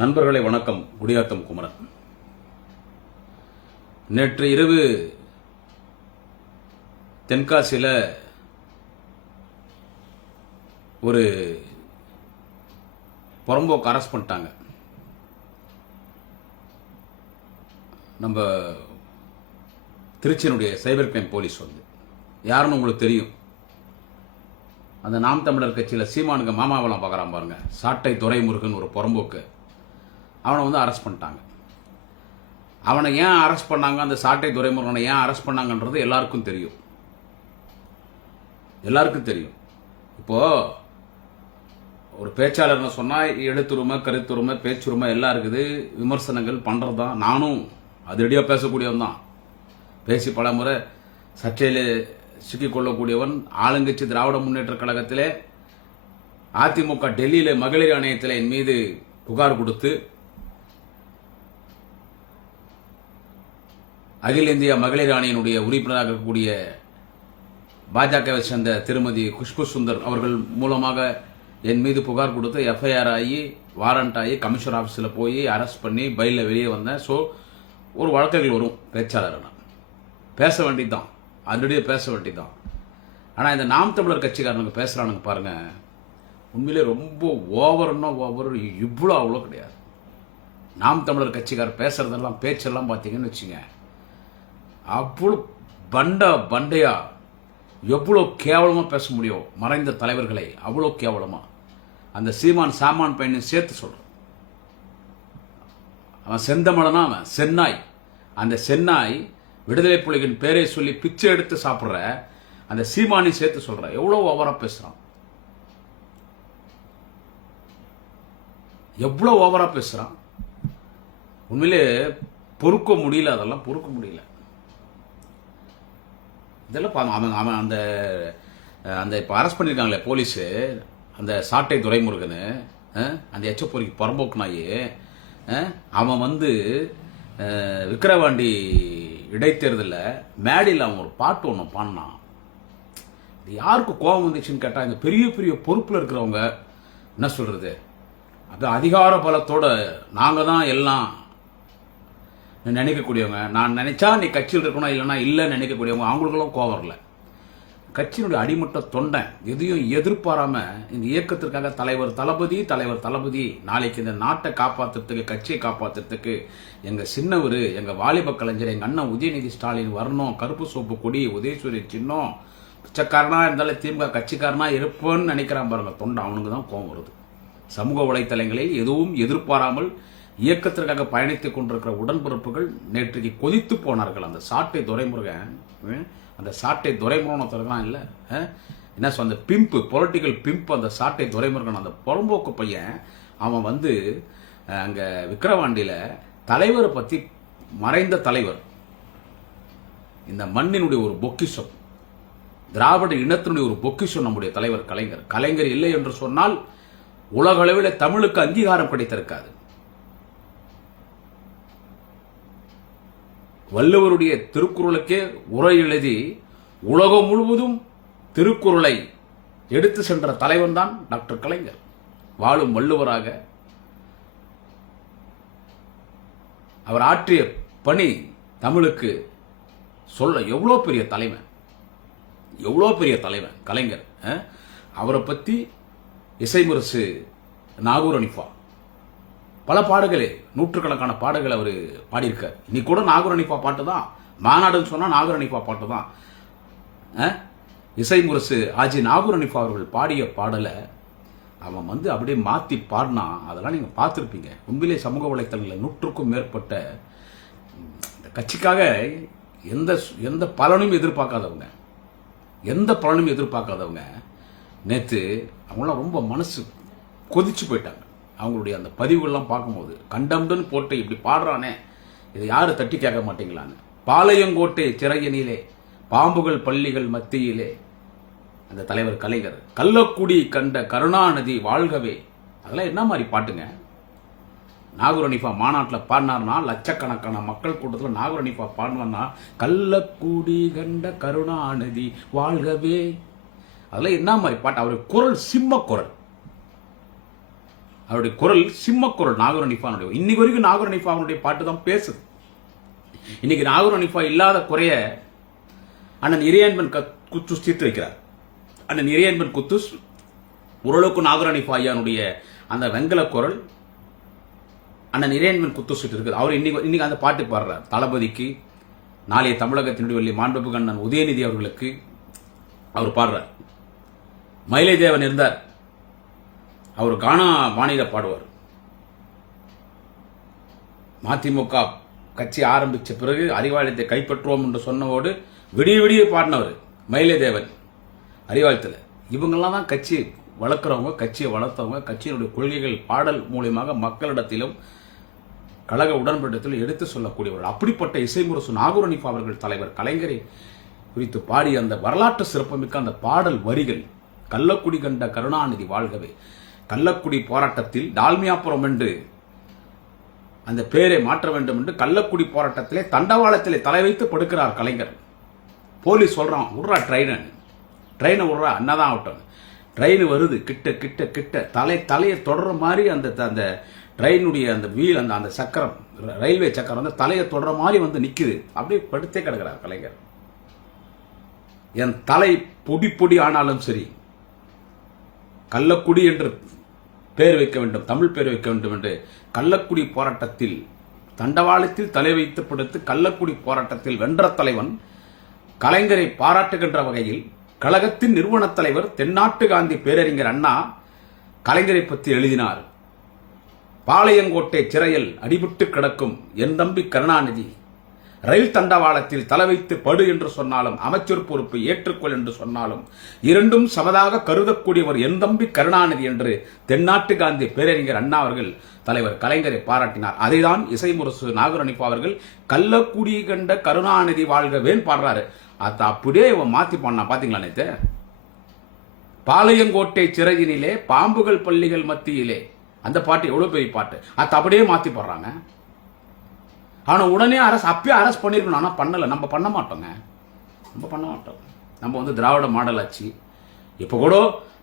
நண்பர்களை வணக்கம். குடியாத்தம் குமரன். நேற்று இரவு தென்காசியில் ஒரு புறம்போக்கு அரெஸ்ட் பண்ணிட்டாங்க. நம்ம திருச்சியினுடைய சைபர் கிரைம் போலீஸ் யாருன்னு உங்களுக்கு தெரியும். அந்த நாம் தமிழர் கட்சியில் சீமானுக்கு மாமாவெல்லாம் பார்க்குறான் பாருங்க, சாட்டை துரைமுருகன் ஒரு புறம்போக்கு, அவனை அரெஸ்ட் பண்ணிட்டாங்க. அவனை ஏன் அரெஸ்ட் பண்ணாங்க, அந்த சாட்டை துரைமுருகனை ஏன் அரெஸ்ட் பண்ணாங்கன்றது எல்லாருக்கும் தெரியும். இப்போ ஒரு பேச்சாளர்னு சொன்னால் எழுத்துரிமை, கருத்துரிமை, பேச்சுரிமை எல்லாம் இருக்குது. விமர்சனங்கள் பண்ணுறது தான். நானும் அதிரடியாக பேசக்கூடியவன் தான். பேசி பல முறை சர்ச்சையில் சிக்கிக்கொள்ளக்கூடியவன். ஆளுங்கட்சி திராவிட முன்னேற்ற கழகத்திலே அதிமுக டெல்லியில் மகளிர் ஆணையத்தில் என் மீது புகார் கொடுத்து அகில இந்திய மகளிர் ஆணையினுடைய உறுப்பினராக இருக்கக்கூடிய பாஜகவை சேர்ந்த திருமதி குஷ்பு சுந்தர் அவர்கள் மூலமாக என் மீது புகார் கொடுத்து எஃப்ஐஆர் ஆகி வாரண்ட் ஆகி கமிஷனர் ஆஃபீஸில் போய் அரெஸ்ட் பண்ணி பைலில் வெளியே வந்தேன். ஸோ ஒரு வழக்குகள் வரும். பேச்சாளர் நான் பேச வேண்டியதுதான், ஆல்ரெடியே பேச வேண்டியதுதான். ஆனால் இந்த நாம் தமிழர் கட்சிக்காரனுங்க பேசுகிறானுங்க பாருங்க, உண்மையிலே ரொம்ப ஓவர் இவ்வளோ அவ்வளோ கிடையாது. நாம் தமிழர் கட்சிக்காரர் பேசுறதெல்லாம் பேச்செல்லாம் பார்த்தீங்கன்னு வச்சுங்க, அவ்வளோ பண்டையா எவ்வளோ கேவலமாக பேச முடியும் மறைந்த தலைவர்களை, அவ்வளோ கேவலமாக. அந்த சீமான் சாமான் பையனை சேர்த்து சொல்கிறான். அவன் செந்தமலனா, அவன் சென்னாய். அந்த சென்னாய் விடுதலை புலிகளின் பேரை சொல்லி பிச்சை எடுத்து சாப்பிட்ற அந்த சீமானையும் சேர்த்து சொல்ற. எவ்வளோ ஓவரா பேசுறான், எவ்வளோ ஓவரா பேசுறான். உண்மையிலே பொறுக்க முடியல, அதெல்லாம் பொறுக்க முடியல. இதெல்லாம் அவன் அந்த அந்த இப்போ அரெஸ்ட் பண்ணியிருக்காங்களே போலீஸு, அந்த சாட்டை துரைமுருகன், அந்த எச்சப்பொறிக்கு புறம்போக்கு நாய், அவன் விக்கிரவாண்டி இடைத்தேர்தலில் மேடையில் அவன் ஒரு பாட்டு ஒன்று பாடினான். இது யாருக்கு கோபம் வந்துச்சுன்னு கேட்டால், இந்த பெரிய பெரிய பொறுப்பில் இருக்கிறவங்க என்ன சொல்கிறது, அது அதிகார பலத்தோட நாங்கள் தான் எல்லாம் நினைக்கக்கூடியவங்க. நான் நினைச்சா நீ கட்சியில் இருக்கணும், இல்லைன்னா இல்லைன்னு நினைக்கக்கூடியவங்க, அவங்களுக்கெல்லாம் கோவம் வரல. கட்சியினுடைய அடிமட்ட தொண்டன் எதையும் எதிர்பாராம இந்த இயக்கத்திற்காக தலைவர் தளபதி நாளைக்கு இந்த நாட்டை காப்பாற்றுறதுக்கு, கட்சியை காப்பாற்றுறதுக்கு எங்க சின்னவர், எங்க வாலிப கலைஞர், எங்க அண்ணன் உதயநிதி ஸ்டாலின் வரணும், கருப்பு சோப்பு கொடி, உதயசூரிய சின்னம், பிச்சைக்காரனா இருந்தாலும் திமுக கட்சிக்காரனா இருப்போன்னு நினைக்கிறான் பாருங்க தொண்டன். அவனுக்கு தான் கோவம் வருது. சமூக வலைத்தளங்களில் எதுவும் எதிர்பாராமல் இயக்கத்திற்காக பயணித்துக் கொண்டிருக்கிற உடன்பிறப்புகள் நேற்றைக்கு கொதித்து போனார்கள். அந்த சாட்டை துரைமுருகன், அந்த சாட்டை துரைமுருகன் இல்லை, என்ன சொல், அந்த பிம்பு, பொலிட்டிக்கல் பிம்ப், அந்த சாட்டை துரைமுருகன், அந்த புறம்போக்கு பையன், அவன் அங்கே விக்கிரவாண்டியில் தலைவரை பற்றி, மறைந்த தலைவர், இந்த மண்ணினுடைய ஒரு பொக்கிஷம், திராவிட இனத்தினுடைய ஒரு பொக்கிஷம் நம்முடைய தலைவர் கலைஞர் இல்லை என்று சொன்னால் உலக அளவில் தமிழுக்கு அங்கீகாரம் கிடைத்திருக்காது. வள்ளுவருடைய திருக்குறளுக்கே உரை எழுதி உலகம் முழுவதும் திருக்குறளை எடுத்து சென்ற தலைவன் தான் டாக்டர் கலைஞர். வாழும் வள்ளுவராக அவர் ஆற்றிய பணி தமிழுக்கு சொல்ல எவ்வளோ பெரிய தலைவன் கலைஞர். அவரை பற்றி இசைமுரசு நாகூர் அனிஃபா பல பாடல்களே, நூற்றுக்கணக்கான பாடல்கள் அவர் பாடியிருக்கார். இன்னைக்கு கூட நாகூர் அனிஃபா பாட்டு தான், மாநாடுன்னு சொன்னால் நாகூர் அனிஃபா பாட்டு தான். இசைமுரசு ஆஜி நாகூர் அனிஃபா அவர்கள் பாடிய பாடலை அவன் அப்படியே மாற்றி பாடினா, அதெல்லாம் நீங்கள் பார்த்துருப்பீங்க. உண்மையிலே சமூக வலைத்தளங்களில் 100க்கும் மேற்பட்ட இந்த கட்சிக்காக எந்த பலனும் எதிர்பார்க்காதவங்க நேற்று அவங்களாம் ரொம்ப மனசு கொதிச்சு போயிட்டாங்க. அவங்களுடைய அந்த பதிவுகள்லாம் பார்க்கும்போது கண்டம்னு போட்டு இப்படி பாடுறானே, இதை யாரும் தட்டி கேட்க மாட்டீங்களான்னு. பாளையங்கோட்டை சிறையனிலே பாம்புகள் பள்ளிகள் மத்தியிலே அந்த தலைவர் கலைஞர், கள்ளக்குடி கண்ட கருணாநிதி வாழ்கவே, அதெல்லாம் என்ன மாதிரி பாட்டுங்க. நாகூர் அனிஃபா மாநாட்டில் பாடினார்னா, லட்சக்கணக்கான மக்கள் கூட்டத்தில் நாகூர் அனிஃபா பாடினார்னா, கள்ளக்குடி கண்ட கருணாநிதி வாழ்கவே, அதெல்லாம் என்ன மாதிரி பாட்டு. அவர் குரல் சிம்ம குரல், அவருடைய குரல் சிம்மக்குரல் நாகூர் ஹனீஃபாவுடைய. இன்னைக்கு வரைக்கும் நாகூர் ஹனீஃபாவுடைய பாட்டு தான் பேசுது. இன்னைக்கு நாகூர் ஹனீஃபா இல்லாத குறைய அண்ணன் இறையன்பன் குத்துஸ் தீர்த்து வைக்கிறார். அண்ணன் இறையன்பன் குத்துஸ் ஓரளவுக்கு நாகூர் ஹனீஃபா ஐயானுடைய அந்த வெங்கல குரல் அண்ணன் இறையன்பன் குத்துஸ் இருக்குது. அவர் இன்னைக்கு அந்த பாட்டு பாடுறார். தளபதிக்கு, நாளைய தமிழகத்தினுடைய வள்ளி மாண்புமிகு அண்ணன் உதயநிதி அவர்களுக்கு அவர் பாடுறார். மயிலை தேவன் இருந்தார், அவர் கானா பாணியில பாடுவார். மதிமுக கட்சி ஆரம்பிச்ச பிறகு அறிவாலயத்தை கைப்பற்றுவோம் என்று சொன்னவோடு விடிய விடிய பாடினவர் மயிலை தேவன் அறிவாலயத்தில். இவங்கெல்லாம் தான் கட்சி வளர்க்குறவங்க, கட்சியை வளர்த்தவங்க, கட்சியினுடைய கொள்கைகள் பாடல் மூலியமாக மக்களிடத்திலும் கழக உடன்படிக்கையில் எடுத்து சொல்லக்கூடியவர்கள். அப்படிப்பட்ட இசைமுரசு நாகூர் ஹனீஃபா அவர்கள் தலைவர் கலைஞரை குறித்து பாடிய அந்த வரலாற்று சிறப்புமிக்க அந்த பாடல் வரிகள், கள்ளக்குடி கண்ட கருணாநிதி வாழ்கவே, கள்ளக்குடி போராட்டத்தில் டால்மியாபுரம் என்று அந்த பேரை மாற்ற வேண்டும் என்று கள்ளக்குடி போராட்டத்திலே தண்டவாளத்திலே தலை வைத்து படுக்கிறார் கலைஞர். போலீஸ் சொல்றான், விட்றா ட்ரெயினை விட்றா, அண்ணாதான் ஆகட்டும். ட்ரெயின் வருது, கிட்ட கிட்ட கிட்ட தலையை தொடர மாதிரி அந்த ட்ரெயினுடைய அந்த வீல், அந்த சக்கரம், ரயில்வே சக்கரம் வந்து தலையை தொடர மாதிரி வந்து நிக்குது. அப்படியே படுத்தே கிடக்கிறார் கலைஞர். என் தலை பொடி பொடி ஆனாலும் சரி, கள்ளக்குடி என்று பேர் வைக்க வேண்டும், தமிழ் பேர் வைக்க வேண்டும் என்று கள்ளக்குடி போராட்டத்தில் தண்டவாளத்தில் தலை வைத்து படுத்து கள்ளக்குடி போராட்டத்தில் வென்ற தலைவன் கலைஞரை பாராட்டுகின்ற வகையில் கழகத்தின் நிறுவன தலைவர் தென்னாட்டு காந்தி பேரறிஞர் அண்ணா கலைஞரை பற்றி எழுதினார். பாளையங்கோட்டை சிறையில் அடிபட்டு கிடக்கும் என் தம்பி கருணாநிதி ரயில் தண்டவாளத்தில் தலை வைத்து படு என்று சொன்னாலும், அமைச்சர் பொறுப்பை ஏற்றுக்கொள் என்று சொன்னாலும், இரண்டும் சமதாக கருதக்கூடியவர் என் தம்பி கருணாநிதி என்று தென்னாட்டு காந்தி பேரறிஞர் அண்ணா அவர்கள் தலைவர் கலைஞரை பாராட்டினார். அதைதான் இசைமுரசு நாகூர் ஹனீஃபா அவர்கள் கள்ளக்குடி கண்ட கருணாநிதி வாழ்கவேன்னு பாடுறாரு. அதை அப்படியே இவன் மாத்தி பாடினா பாத்தீங்களா நேத்து? பாளையங்கோட்டை சிறையினிலே பாம்புகள் பள்ளிகள் மத்தியிலே, அந்த பாட்டு எவ்வளவு பெரிய பாட்டு, அதை அப்படியே மாத்தி பாடுறாங்க. ஆனா உடனே அப்பயே அரெஸ்ட் பண்ணிருக்கணும். ஆனா பண்ணல. நம்ம பண்ண மாட்டோங்க, நம்ம வந்து திராவிட மாடல் ஆச்சு. இப்ப கூட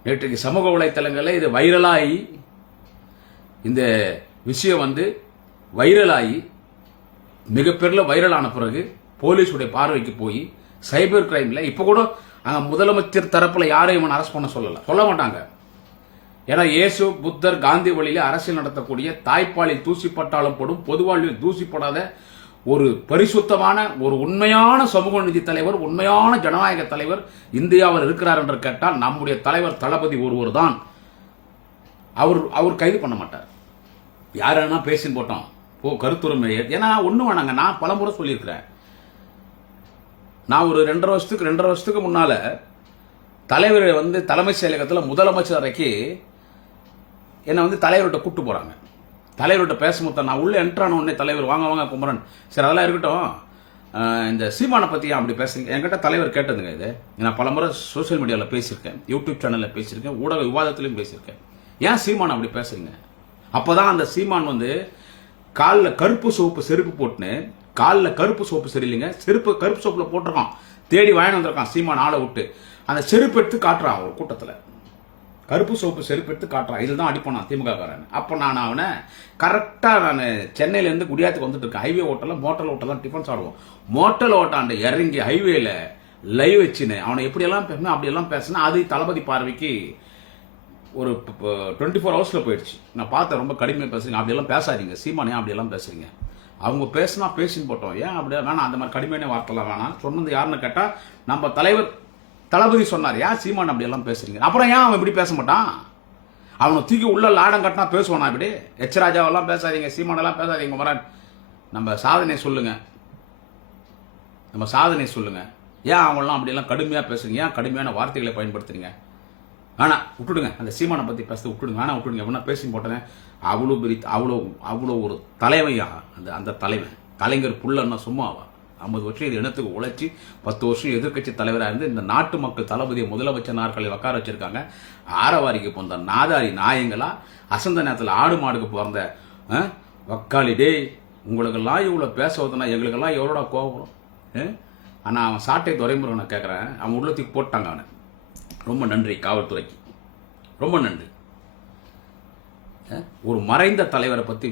நேற்றுக்கு சமூக வலைத்தளங்களில் இது வைரலாகி, இந்த விஷயம் வந்து வைரலாகி மிகப்பெரிய வைரலான பிறகு போலீஸுடைய பார்வைக்கு போய் சைபர் கிரைம்ல இப்ப கூட அங்க முதலமைச்சர் தரப்புல யாரையும் இவன் அரெஸ்ட் பண்ண சொல்ல மாட்டாங்க. ஏன்னா இயேசு, புத்தர், காந்தி வழியில அரசியல் நடத்தக்கூடிய தாய்ப்பாலில் தூசிப்பட்டாலும் படும், பொது வாழ்வில் தூசிப்படாத ஒரு பரிசுத்தமான ஒரு உண்மையான சமூக நீதி தலைவர், உண்மையான ஜனநாயக தலைவர் இந்தியாவில் இருக்கிறார் என்று கேட்டால் நம்முடைய தலைவர் தளபதி ஒருவர் தான். அவர் கைது பண்ண மாட்டார். யாரெல்லாம் பேசின்னு போட்டோம் கருத்துரிமை. ஏன்னா ஒண்ணு வேணாங்க, நான் பலமுறை சொல்லியிருக்கிறேன். நான் ஒரு 2.5 வருஷத்துக்கு முன்னால தலைவர் வந்து தலைமை செயலகத்தில் முதலமைச்சர் அறைக்கு என்னை வந்து தலைவர்கிட்ட கூப்பிட்டு போறாங்க. தலைவர்கிட்ட பேசும்போது நான் உள்ள என்ட்ரான உடனே தலைவர் வாங்க குமரன், சரி அதெல்லாம் இருக்கட்டும், இந்த சீமானை பத்தி அப்படி பேசுறீங்க என்கிட்ட தலைவர் கேட்டதுங்க. இது நான் பலமுறை சோசியல் மீடியாவில் பேசியிருக்கேன், யூடியூப் சேனல்ல பேசியிருக்கேன், ஊடக விவாதத்திலையும் பேசியிருக்கேன். ஏன் சீமான் அப்படி பேசுறீங்க? அப்பதான் அந்த சீமான் வந்து காலில் கருப்பு சோப்பு செருப்பு போட்டுன்னு, காலில் கருப்பு சோப்பு சரியில்லைங்க, செருப்பு கருப்பு சோப்புல போட்டிருக்கான், தேடி வாங்கி வந்திருக்கான் சீமான் ஆளை விட்டு. அந்த செருப்பு எடுத்து காட்டுறான் ஒரு கூட்டத்தில், கருப்பு சோப்பு செருப்பு எடுத்து காட்டுறான். இதுதான் அடிப்பான் திமுக காரன். அப்போ நான் அவனை கரெக்டாக நான் சென்னையிலேருந்து குடியாத்துக்கு வந்துட்டு இருக்கேன். ஹைவே ஓட்டலாம், மோட்டல் ஓட்டலாம், டிஃபன் சாப்பிடுவோம். மோட்டல் ஓட்டாண்ட இறங்கி ஹைவேல லைவ் வச்சுன்னு அவனை எப்படியெல்லாம் பேசணும் அப்படியெல்லாம் பேசினா அது தளபதி பார்வைக்கு ஒரு 24 ஹவர்ஸில் போயிடுச்சு. நான் பார்த்தேன், ரொம்ப கடுமையாக பேசுறீங்க, அப்படியெல்லாம் பேசாதீங்க சீமானே, அப்படியெல்லாம் பேசுறீங்க. அவங்க பேசினா பேசின்னு போட்டோம், ஏன் அப்படியே வேணாம், அந்த மாதிரி கடுமையான வார்த்தைலாம் வேணாம். சொன்னது யாருன்னு கேட்டால் நம்ம தலைவர் தளபதி சொன்னார், ஏன் சீமான் அப்படியெல்லாம் பேசுறீங்க. அப்புறம் ஏன் அவன் இப்படி பேச மாட்டான்? அவனை தூக்கி உள்ள லாடம் கட்டினா பேசுவானா இப்படி? எச்ராஜாவெல்லாம் பேசாதீங்க, சீமானெல்லாம் பேசாதீங்க மரன். நம்ம சாதனை சொல்லுங்க, ஏன் அவங்களாம் அப்படியெல்லாம் கடுமையாக பேசுறீங்க, ஏன் கடுமையான வார்த்தைகளை பயன்படுத்துறீங்க? வேணா விட்டுடுங்க, அந்த சீமானை பற்றி பேச விட்டுடுங்க, வேணா விட்டுடுங்க. எப்படின்னா பேசி போட்டேன். அவ்வளோ ஒரு தலைவையா அந்த தலைவன் கலைஞர் புள்ளன்னா சும்மாவா? 50 வருஷம் இது இனத்துக்கு உழைச்சி 10 வருஷம் எதிர்கட்சி தலைவராக இருந்து இந்த நாட்டு மக்கள் தளபதியை முதலமைச்சர் நாற்காலில் உட்கார வச்சிருக்காங்க. ஆரவாரிக்கு போந்த நாதாரி நாயங்களா, அசந்த நேரத்தில் ஆடு மாடுக்கு பிறந்த வக்காளி, டே உங்களுக்கெல்லாம் இவ்வளோ பேசுவதுன்னா எங்களுக்கெல்லாம் எவ்வளோடா கோபம். ஆனால் அவன் சாட்டை துரைமுருகனை கேட்குறேன், அவன் உள்ளத்துக்கு போட்டாங்க அவனை. ரொம்ப நன்றி காவல்துறைக்கு, ரொம்ப நன்றி. ஒரு மறைந்த தலைவரை பற்றி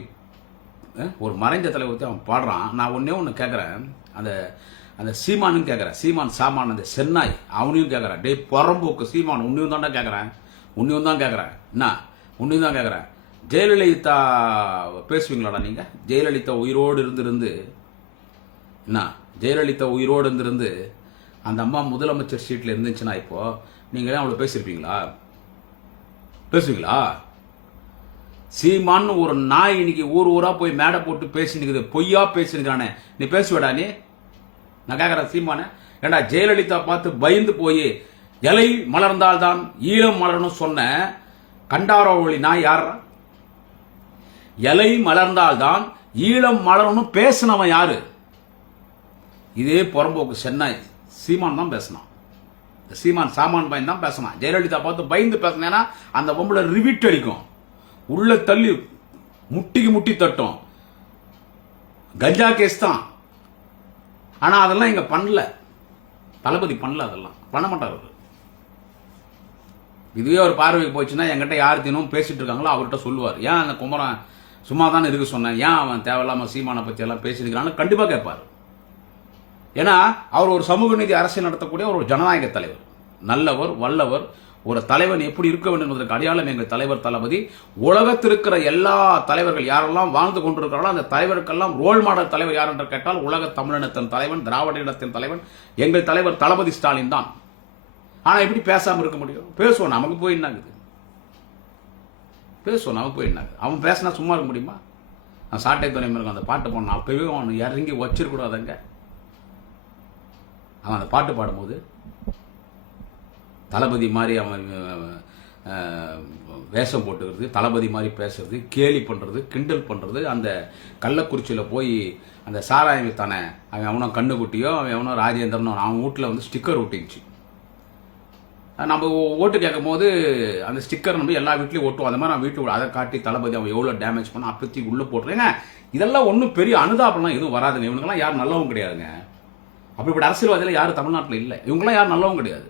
அவன் பாடுறான். நான் ஒன்று கேட்குறேன், அந்த அந்த சீமானு கேட்குறேன், சீமான் சாமான் அந்த சென்னாய் அவனையும் கேட்குறேன், டே புறம்போக்கு சீமான் உன்னையும் தான்டா கேட்குறேன், உன்னையும் தான் கேட்குறேன், என்ன உன்னையும் தான் கேட்குறேன். ஜெயலலிதா பேசுவீங்களாடா நீங்கள்? ஜெயலலிதா உயிரோடு இருந்து என்ன, ஜெயலலிதா உயிரோடு இருந்து அந்த அம்மா முதலமைச்சர் சீட்டில் இருந்துச்சுன்னா இப்போ நீங்களே அவ்வளோ பேசுவீங்களா? சீமான்னு ஒரு நாய் இன்னைக்கு ஊரா போய் மேடை போட்டு பேசினுக்குது, பொய்யா பேசினுக்கிறானே, நீ பேசுவடா? நீ நான் கேட்குறேன் சீமான, ஏண்டா ஜெயலலிதா பார்த்து பயந்து போய் இலை மலர்ந்தால்தான் ஈழம் மலர்னு சொன்ன கண்டாரோவளி நாய் யாரா? இலை மலர்ந்தால்தான் ஈழம் மலர்னு பேசினவன் யாரு? இதே புறம்போக்கு சென்னாய் சீமான் தான் பேசினான். சீமான் சாமான் பயன் தான் பேசினான். ஜெயலலிதா பார்த்து பயந்து பேசினேன்னா அந்த பொம்பளை ரிவிட் அடிக்கும், உள்ள தள்ளி முட்டிக்கு முட்டி தட்டும். கஞ்சா கேஸ் தான். ஆனா அதெல்லாம் இங்க பண்ணல, தளபதி பண்ணல, அதெல்லாம் பண்ண மாட்டார். இதுவே ஒரு பார்வைக்கு போச்சுன்னா என்கிட்ட யார் தினமும் பேசிட்டு இருக்காங்களோ அவர்கிட்ட சொல்லுவார், ஏன் அந்த குமரன் சும்மா தானே இருக்கு சொன்னேன், ஏன் அவன் தேவையில்லாம சீமானை பத்தி எல்லாம் பேசியிருக்கிறான்னு கண்டிப்பா கேட்பாரு. ஏன்னா அவர் ஒரு சமூக நீதி அரசியல் நடத்தக்கூடிய ஒரு ஜனநாயக தலைவர், நல்லவர், வல்லவர். ஒரு தலைவன் எப்படி இருக்க வேண்டும் என்பதற்கு அடையாளம் எங்கள் தலைவர் தளபதி. உலகத்தில் இருக்கிற எல்லா தலைவர்கள் யாரெல்லாம் வாழ்ந்து கொண்டிருக்கிறார்களோ அந்த தலைவருக்கெல்லாம் ரோல் மாடல் தலைவர் யார் என்று கேட்டால் உலக தமிழினத்தின் தலைவன், திராவிட இனத்தின் தலைவன் எங்கள் தலைவர் தளபதி ஸ்டாலின் தான். ஆனா எப்படி பேசாம இருக்க முடியும்? பேசுவோம், நமக்கு போய் என்னாகுது? பேசுவோம், நமக்கு போய் என்னாகுது? அவன் பேசினா சும்மா இருக்க முடியுமா? நான் சாட்டை துணை இருக்கும் அந்த பாட்டு போனான், அப்பவே அவன் இறங்கி வச்சிருக்கூடாதுங்க. அவன் அந்த பாட்டு பாடும்போது தளபதி மாதிரி அவன் வேஷம் போட்டுக்கிறது, தளபதி மாதிரி பேசுறது, கேலி பண்றது, கிண்டல் பண்றது. அந்த கள்ளக்குறிச்சியில் போய் அந்த சாராயம் தானே அவன் எவனோ கண்ணுக்குட்டியோ அவன் எவனோ ராஜேந்திரனோ அவன் வீட்டில் வந்து ஸ்டிக்கர் ஒட்டிச்சு. நம்ம ஓட்டு கேட்கும் போது அந்த ஸ்டிக்கர் நம்ம எல்லா வீட்லையும் ஓட்டுவோம். அந்த மாதிரி நான் வீட்டு அதை காட்டி தளபதி அவன் எவ்வளோ டேமேஜ் பண்ண அப்பத்தி உள்ளே போட்டுருங்க. இதெல்லாம் ஒன்றும் பெரிய அனுதாபம்லாம் எதுவும் வராதுங்க. இவனுங்கெல்லாம் யாரும் நல்லவும் கிடையாதுங்க. அப்படிப்பட்ட அரசியல்வாதிகள் யாரும் தமிழ்நாட்டில் இல்லை. இவங்கெல்லாம் யாரும் நல்லவும் கிடையாது.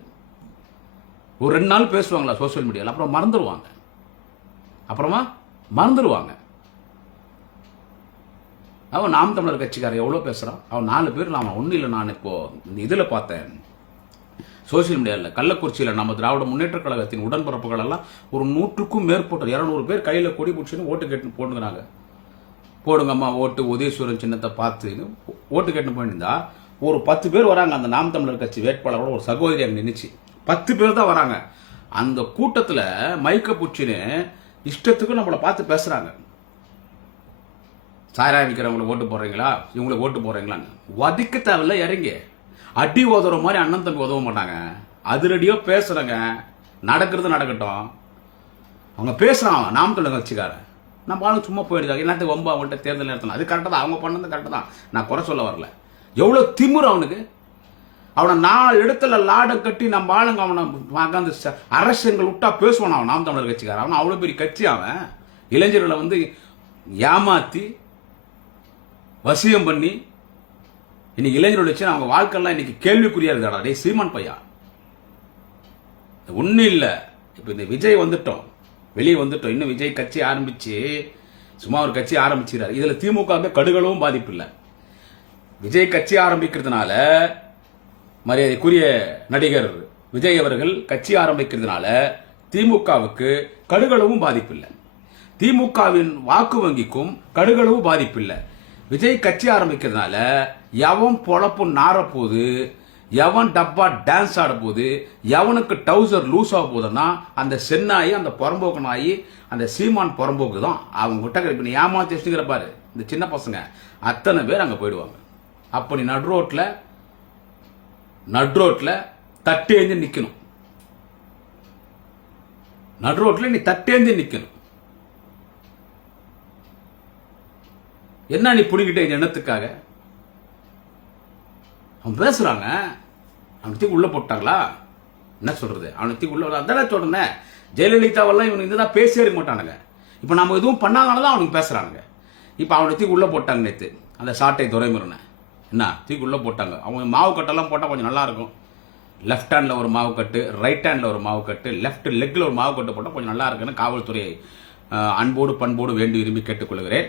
ஒரு 2 நாள் பேசுவாங்களா சோசியல் மீடியாவில், அப்புறம் மறந்துடுவாங்க. அவன் நாம் தமிழர் கட்சிக்காரன் எவ்வளோ பேசுகிறான். அவன் 4 பேர் அவன் ஒன்றும் இல்லை. நான் இப்போ இந்த இதில் பார்த்தேன் சோசியல் மீடியாவில், கள்ளக்குறிச்சியில் நம்ம திராவிட முன்னேற்ற கழகத்தின் உடன்பிறப்புகள் எல்லாம் ஒரு 100க்கும் மேற்பட்ட 200 பேர் கையில் கொடி பிடிச்சின்னு ஓட்டு கேட்டு போட்டுக்கிறாங்க. போடுங்கம்மா ஓட்டு, உதயசூரன் சின்னத்தை பார்த்து ஓட்டு கேட்டு போயிருந்தா ஒரு 10 பேர் வராங்க. அந்த நாம் தமிழர் கட்சி வேட்பாளரோட ஒரு சகோதரி அங்கே நின்றுச்சு. 10 பேர் தான் வராங்க. அந்த கூட்டத்தில் மைக்க புச்சின்னு இஷ்டத்துக்கு நம்மளை பார்த்து பேசுறாங்க. சாராயம் விற்கிறவங்களுக்கு ஓட்டு போடுறீங்களா, இவங்களுக்கு ஓட்டு போடுறீங்களான்னு. வதிக்க தேவையில்ல, இறங்கி அடி உதவுற மாதிரி அண்ணன் தம்பி உதவ மாட்டாங்க. அதிரடியோ பேசுறாங்க. நடக்கிறது நடக்கட்டும். அவங்க பேசுறாங்க நாம் தமிழர் கட்சிக்காரன். நம்ம ஆளுங்க சும்மா போயிடுறாங்க. எல்லாத்தையும் ரொம்ப அவங்கள்ட்ட தேர்தல் நடத்தணும். அது கரெக்டாக தான், அவங்க பண்ணது கரெக்டாக தான். நான் குறை சொல்ல வரல. எவ்வளோ திமுரு அவனுக்கு. அவனை 4 இடத்துல லாடம் கட்டி நம்ம ஆளுங்க அவனை அந்த அரசியல்கள் விட்டா பேசுவான். அவன் நாம் தமிழர் கட்சிக்காரன். அவன் அவ்வளோ பெரிய கட்சி. அவன் இளைஞர்களை வந்து ஏமாத்தி வசியம் பண்ணி இன்னைக்கு இளைஞர்கள் வச்சு அவங்க வாழ்க்கையெல்லாம் இன்னைக்கு கேள்விக்குறியா இருந்தாடா. டே சீமான் பையா, ஒன்றும் இல்லை. இப்போ இந்த விஜய் வந்துட்டோம், வெளியே வந்துட்டோம். இன்னும் விஜய் கட்சி ஆரம்பிச்சு சும்மா ஒரு கட்சி ஆரம்பிச்சுறாரு. இதில் திமுக கடுகளவும் பாதிப்பு இல்லை. விஜய் கட்சி ஆரம்பிக்கிறதுனால, மரியாதைக்குரிய நடிகர் விஜய் அவர்கள் கட்சி ஆரம்பிக்கிறதுனால திமுகவுக்கு கடுகளவும் பாதிப்பில்லை. திமுகவின் வாக்கு வங்கிக்கும் கடுகளவும் பாதிப்பில்லை. விஜய் கட்சி ஆரம்பிக்கிறதுனால எவன் பொழப்பு நாரப்போகுது, எவன் டப்பா டான்ஸ் ஆட போகுது, எவனுக்கு டவுசர் லூஸ் ஆக போகுதுன்னா அந்த சென்னாயி, அந்த புறம்போக்கு நாயி, அந்த சீமான் புறம்போக்கு தான். அவங்க கிட்ட இப்ப நீ ஏமாத்தி வச்சுக்கிற பாரு இந்த சின்ன பசங்க அத்தனை பேர் அங்கே போயிடுவாங்க. அப்போ நீ நடுரோட்ல தட்டேந்து நிக்கணும். நடுரோட்ல நீ தட்டேந்து நிக்கணும். என்ன நீ புடிக்கிட்ட எண்ணத்துக்காக? அவன் பேசுறாங்க. அவனுக்கு உள்ள போட்டாங்களா? என்ன சொல்றது? அவனுக்கு உள்ள அதானே சொல்றேன். ஜெயலலிதாவெல்லாம் இவனுக்கு இதுதான் பேசியே இருக்க மாட்டானுங்க. இப்ப நம்ம எதுவும் பண்ணாங்கன்னு அவனுக்கு பேசுறானுங்க. இப்ப அவனை உள்ள போட்டாங்க நேத்து அந்த சாட்டை துரைமுருகனை. என்ன தூக்கி உள்ள போட்டாங்க. அவங்க மாவு கட்டெல்லாம் போட்டால் கொஞ்சம் நல்லா இருக்கும். லெஃப்ட் ஹேண்டில் ஒரு மாவு கட்டு, ரைட் ஹேண்டில் ஒரு மாவு கட்டு, லெஃப்ட் லெக்கில் ஒரு மாவு கட்டு போட்டால் கொஞ்சம் நல்லா இருக்குன்னு காவல்துறை அன்போடு பண்போடு வேண்டி விரும்பி கேட்டுக்கொள்கிறேன்.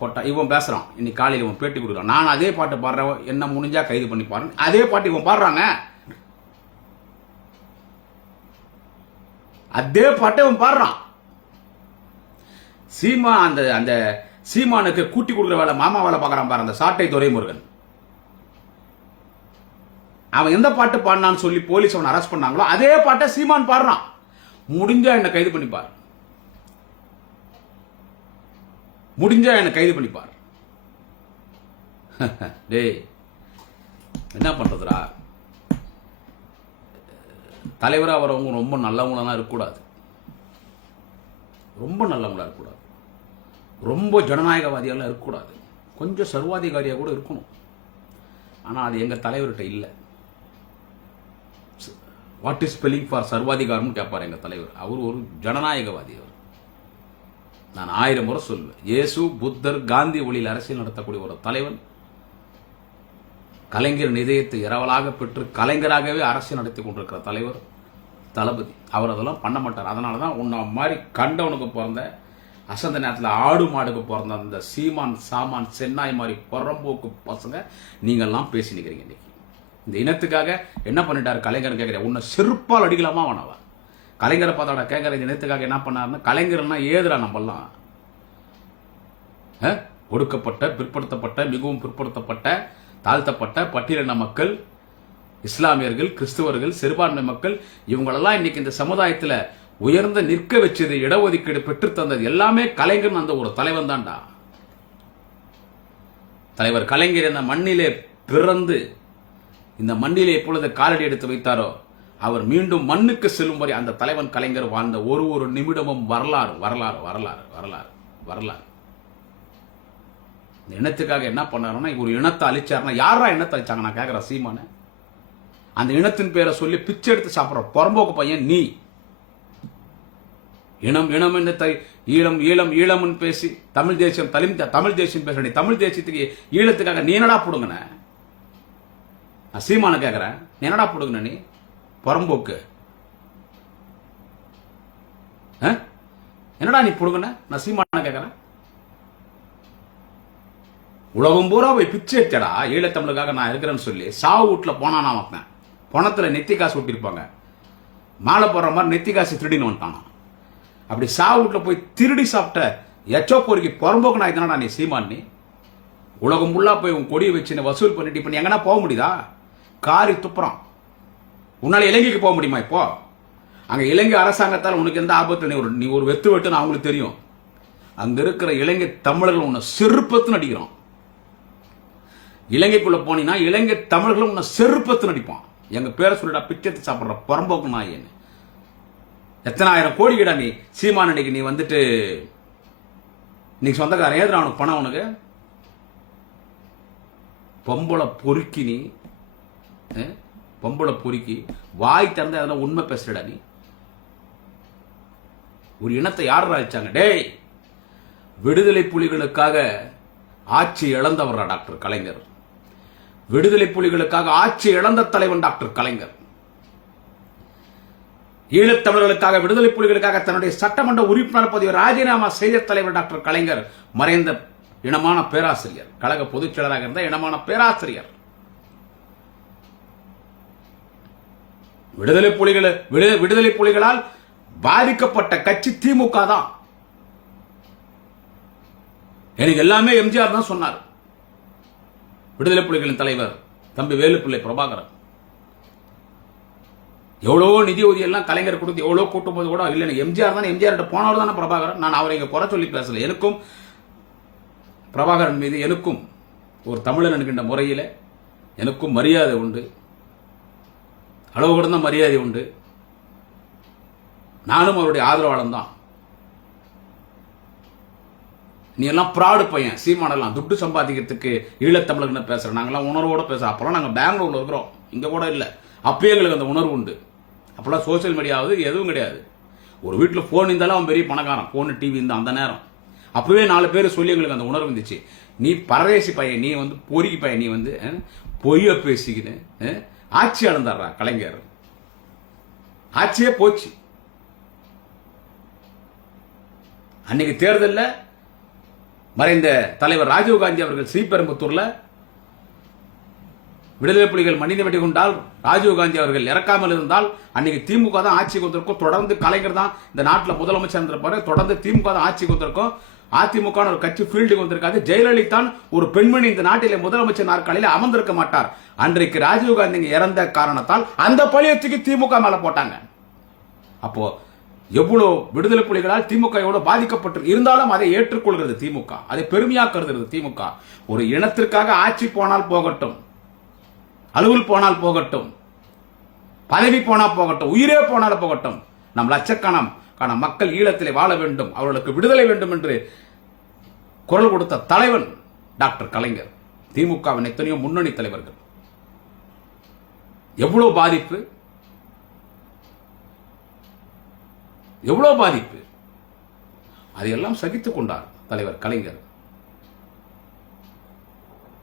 போட்டா இவன் பேசுறான், இன்னைக்கு காலையில் இவன் பேட்டி கொடுக்குறான், நான் அதே பாட்டு பாடுறேன், என்ன முடிஞ்சா கைது பண்ணி பாருங்க, அதே பாட்டு இவன் பாடுறாங்க, அதே பாட்டை இவன் பாடுறான். சீமா அந்த சீமானுக்கு கூட்டி கொடுக்குற வேலை மாமா வேலை பார்க்கறான் பாரு, அந்த சாட்டை துரைமுருகன். அவன் எந்த பாட்டு பாடினான்னு சொல்லி போலீஸ் அவனை அரெஸ்ட் பண்ணாங்களோ அதே பாட்டை சீமான் பாடுறான். முடிஞ்சா என்ன கைது பண்ணிப்பார், முடிஞ்சா என்ன கைது பண்ணிப்பார். டேய் என்ன பண்றதுடா, தலைவராக வரவங்க ரொம்ப நல்லவங்களா இருக்கக்கூடாது, ரொம்ப நல்லவங்களா இருக்கக்கூடாது, ரொம்ப ஜனநாயகவாதியெல்லாம் இருக்கக்கூடாது, கொஞ்சம் சர்வாதிகாரியாக கூட இருக்கணும். ஆனால் அது எங்கள் தலைவர்கிட்ட இல்லை. வாட் இஸ் ஸ்பெல்லிங் ஃபார் சர்வாதிகாரம்னு கேட்பார் எங்கள் தலைவர். அவர் ஒரு ஜனநாயகவாதி. அவர் நான் 1000 முறை சொல்வேன், இயேசு புத்தர் காந்தி ஒளியில் அரசியல் நடத்தக்கூடிய ஒரு தலைவன், கலைஞர் இதயத்தை இரவலாக பெற்று கலைஞராகவே அரசியல் நடத்தி கொண்டிருக்கிற தலைவர் தளபதி. அவர் அதெல்லாம் பண்ண மாட்டார். அதனால தான் உன்ன மாதிரி கண்டவனுக்கு பிறந்த, அசந்த நேரத்தில் ஆடு மாடுக்கு பிறந்த அந்த சீமான் சாமான் சென்னாய் மாதிரி புறம்போக்கு பசங்க நீங்கள்லாம் பேசி நிற்கிறீங்க. இன்னைக்கு இந்த இனத்துக்காக என்ன பண்ணிட்டாரு கலைஞர் கேட்குறேன், உன்னை செருப்பால் அடிக்கலாமா வேணாவா? கலைஞரை பார்த்தாட கேட்குற இந்த இனத்துக்காக என்ன பண்ணாருன்னா, கலைஞர்னா ஏதுரா நம்மெல்லாம் ஒடுக்கப்பட்ட பிற்படுத்தப்பட்ட மிகவும் பிற்படுத்தப்பட்ட தாழ்த்தப்பட்ட பட்டியலின மக்கள், இஸ்லாமியர்கள், கிறிஸ்துவர்கள், சிறுபான்மை மக்கள், இவங்களெல்லாம் இன்னைக்கு இந்த சமுதாயத்தில் உயர்ந்த நிற்க வச்சது, இடஒதுக்கீடு பெற்று தந்தது எல்லாமே கலைஞர் அந்த ஒரு தலைவன் தான்டா. தலைவர் கலைஞர் இந்த மண்ணிலே பிறந்து இந்த மண்ணிலே எப்பொழுது காலடி எடுத்து வைத்தாரோ அவர் மீண்டும் மண்ணுக்கு செல்லும் வரை அந்த தலைவன் கலைஞர் வாழ்ந்த ஒரு நிமிடமும் வரலாறு வரலாறு வரலாறு வரலாறு வரலாறு. இந்த இனத்துக்காக என்ன பண்ணாருன்னா, ஒரு இனத்தை அழிச்சாருன்னா, யாரா இனத்தை அழிச்சாங்க நான் கேட்கிறேன் சீமான. அந்த இனத்தின் பேரை சொல்லி பிச்சை எடுத்து சாப்பிட்ற புறம்போக்கு பையன் நீ. இனம் இனம் என்று ஈழம் ஈழம் ஈழம்னு பேசி தமிழ் தேசியம் தமிழ் தேசியம் பேசுற நீ தமிழ் தேசியத்துக்கு ஈழத்துக்காக நீ என்னடா போடுங்கண்ண? நான் சீமான கேட்கிறேன், நீ என்னடா போடுங்கண்ண? நீ புறம்போக்கு என்னடா நீ போடுங்கண்ண? நான் சீமான கேட்கிறேன். உலகம் பூரா போய் பிச்சை எடுத்தடா ஈழத்தமிழுக்காக நான் இருக்கிறேன்னு சொல்லி சாவு வீட்டில் போனா நான் வைப்பேன். பணத்தில் நெத்தி காசு ஒட்டிருப்பாங்க, மாலை போடுற மாதிரி நெத்தி காசு திருடின்னு வந்துட்டானா. அப்படி சாவு வீட்டில் போய் திருடி சாப்பிட்ட எச்சோ பொறுக்கி புறம்போக்கு நான் இதனடா நீ சீமான். நீ உலகம் ஃபுல்லா போய் உன் கொடியை வச்சு வசூல் பண்ணிட்டு இப்போ நீ எங்கன்னா போக முடியுதா? காரி துப்புறான். உன்னால இலங்கைக்கு போக முடியுமா? இப்போ அங்க இலங்கை அரசாங்கத்தால் உனக்கு எந்த ஆபத்து? நீ ஒரு வெத்து வெட்டுன்னு அவங்களுக்கு தெரியும். அங்க இருக்கிற இலங்கை தமிழர்கள் உன்னை செருப்பத்துன்னு அடிக்கிறான். இலங்கைக்குள்ள போனீங்கன்னா இலங்கை தமிழர்களும் உன்னை செருப்பத்துன்னு அடிப்பான். எங்க பேரை சொல்லிடா பிச்சை சாப்பிட்ற புறம்போக்கு நாயன்னு. எத்தனை ஆயிரம் கோடி கிடா நீ சீமான். அன்னைக்கு நீ வந்துட்டு நீ சொந்தக்காரன் ஏதுடா அவனுக்கு பணம்? உனக்கு பொம்பளை பொறுக்கி, நீ பொம்பளை பொறுக்கி வாய் திறந்த அதெல்லாம் உண்மை பேசுறடா நீ. ஒரு இனத்தை யார் அழிச்சாங்க? டேய், விடுதலை புலிகளுக்காக ஆட்சி இழந்தவரா டாக்டர் கலைஞர். விடுதலை புலிகளுக்காக ஆட்சி இழந்த தலைவன் டாக்டர் கலைஞர். ஈழத்தமிழர்களுக்காக விடுதலை புலிகளுக்காக தன்னுடைய சட்டமன்ற உறுப்பினர் பதவியை ராஜினாமா செய்த தலைவர் டாக்டர் கலைஞர். மறைந்த இனமான பேராசிரியர், கழக பொதுச் செயலராக இருந்த இனமான பேராசிரியர். விடுதலை புலிகளால் பாதிக்கப்பட்ட கட்சி திமுக தான். எனக்கு எல்லாமே எம்ஜிஆர் தான் சொன்னார். விடுதலை புலிகளின் தலைவர் தம்பி வேலுப்பிள்ளை பிரபாகரன் எவ்வளவோ நிதி உதவி எல்லாம் கலைஞர் கொடுத்து எவ்வளோ கூட்டும் போது கூட இல்லை எம்ஜிஆர் தான். எம்ஜிஆர் போனவர் தானே பிரபாகரன். நான் அவரை இங்க குறை சொல்லி பேசல. எனக்கும் பிரபாகரன் மீது எனக்கும் ஒரு தமிழன் என்கின்ற முறையில் எனக்கும் மரியாதை உண்டு, அளவு கடந்த மரியாதை உண்டு. நானும் அவருடைய ஆதரவாளன் தான். நீ எல்லாம் பிராடு பையன் சீமானெல்லாம் துட்டு சம்பாதிக்கிறதுக்கு ஈழத்தமிழர்னு பேசுற. நாங்கெல்லாம் உணர்வோட பேச. அப்பெல்லாம் நாங்கள் பெங்களூர்ல இருக்கிறோம், இங்க கூட இல்லை. அப்பயே எங்களுக்கு அந்த உணர்வு உண்டு. அப்பெல்லாம் சோசியல் மீடியாவது எதுவும் கிடையாது. ஒரு வீட்டில் போன் இருந்தாலும் அவன் பெரிய பணக்காரன், போன் டிவி இருந்தா அந்த நேரம். அப்பவே 4 பேர் சொல்லி எங்களுக்கு அந்த உணர்வு இருந்துச்சு. நீ பரதேசி பையன், நீ வந்து பொறுக்கி பையன், நீ வந்து பொய்ய பேசிக்கின்னு ஆட்சி அளந்தாரா கலைஞர். ஆட்சியே போச்சு. அன்னைக்கு தேர்தலில் மறைந்த தலைவர் ராஜீவ்காந்தி அவர்கள் ஸ்ரீபெரும்புத்தூர்ல விடுதலை புலிகள் மனித வெடி கொண்டால் ராஜீவ்காந்தி அவர்கள் இறக்காமல் இருந்தால் அன்னைக்கு திமுக தான் ஆட்சிக்கு வந்திருக்கும். தொடர்ந்து கலைஞர் தான் இந்த நாட்டில் முதலமைச்சர் இருந்திருப்பாரு. தொடர்ந்து திமுக தான் ஆட்சிக்கு வந்திருக்கும். அதிமுக ஒரு கட்சி ஃபீல்டுக்கு வந்திருக்காது. ஜெயலலிதா ஒரு பெண்மணி இந்த நாட்டிலே முதலமைச்சர் நாற்காலியில் அமர்ந்திருக்க மாட்டார். அன்றைக்கு ராஜீவ்காந்தி இறந்த காரணத்தால் அந்த பழியத்துக்கு திமுக மேல போட்டாங்க. அப்போ எவ்வளவு விடுதலை புலிகளால் திமுக எவ்வளவு பாதிக்கப்பட்டு இருந்தாலும் அதை ஏற்றுக்கொள்கிறது திமுக, அதை பெருமையா கருதுகிறது திமுக. ஒரு இனத்திற்காக ஆட்சி போனால் போகட்டும், அலுவல் போனால் போகட்டும், பதவி போனா போகட்டும், உயிரே போனால் போகட்டும், நம் லட்சக்கணக்கான மக்கள் ஈழத்திலே வாழ வேண்டும், அவர்களுக்கு விடுதலை வேண்டும் என்று குரல் கொடுத்த தலைவன் டாக்டர் கலைஞர். திமுகவின் எத்தனையோ முன்னணி தலைவர்கள். எவ்வளவு பாதிப்பு, எவ்வளவு பாதிப்பு, அதையெல்லாம் சகித்துக் கொண்டார் தலைவர் கலைஞர்.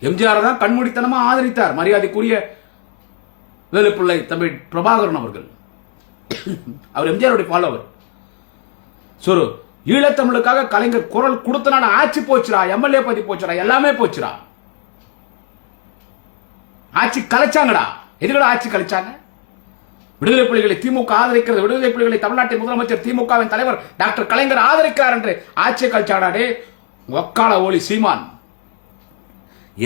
எம்ஜிஆர் தான் கண்மூடித்தனமா ஆதரித்தார் மரியாதைக்குரிய வேலுப்பிள்ளை தம்பி பிரபாகரன் அவர்கள். அவர் எம்ஜிஆருடைய ஃபாலோவர். ஈழத்தமிழுக்காக கலைஞர் குரல் கொடுத்தனால ஆட்சி போச்சுரா, எம்எல்ஏ பதி போச்சுரா, எல்லாமே போச்சுரா. ஆட்சி கலைச்சாங்கடா. எதுக்கடா ஆட்சி கலைச்சாங்க? விடுதலை புலிகளை திமுக ஆதரிக்கிறது, விடுதலை புலிகளை தமிழ்நாட்டின் முதலமைச்சர் திமுகவின் தலைவர் டாக்டர் கலைஞர் ஆதரிக்கிறார் என்று ஆட்சியை கழிச்சாடாடே ஒக்கால ஓலி சீமான்.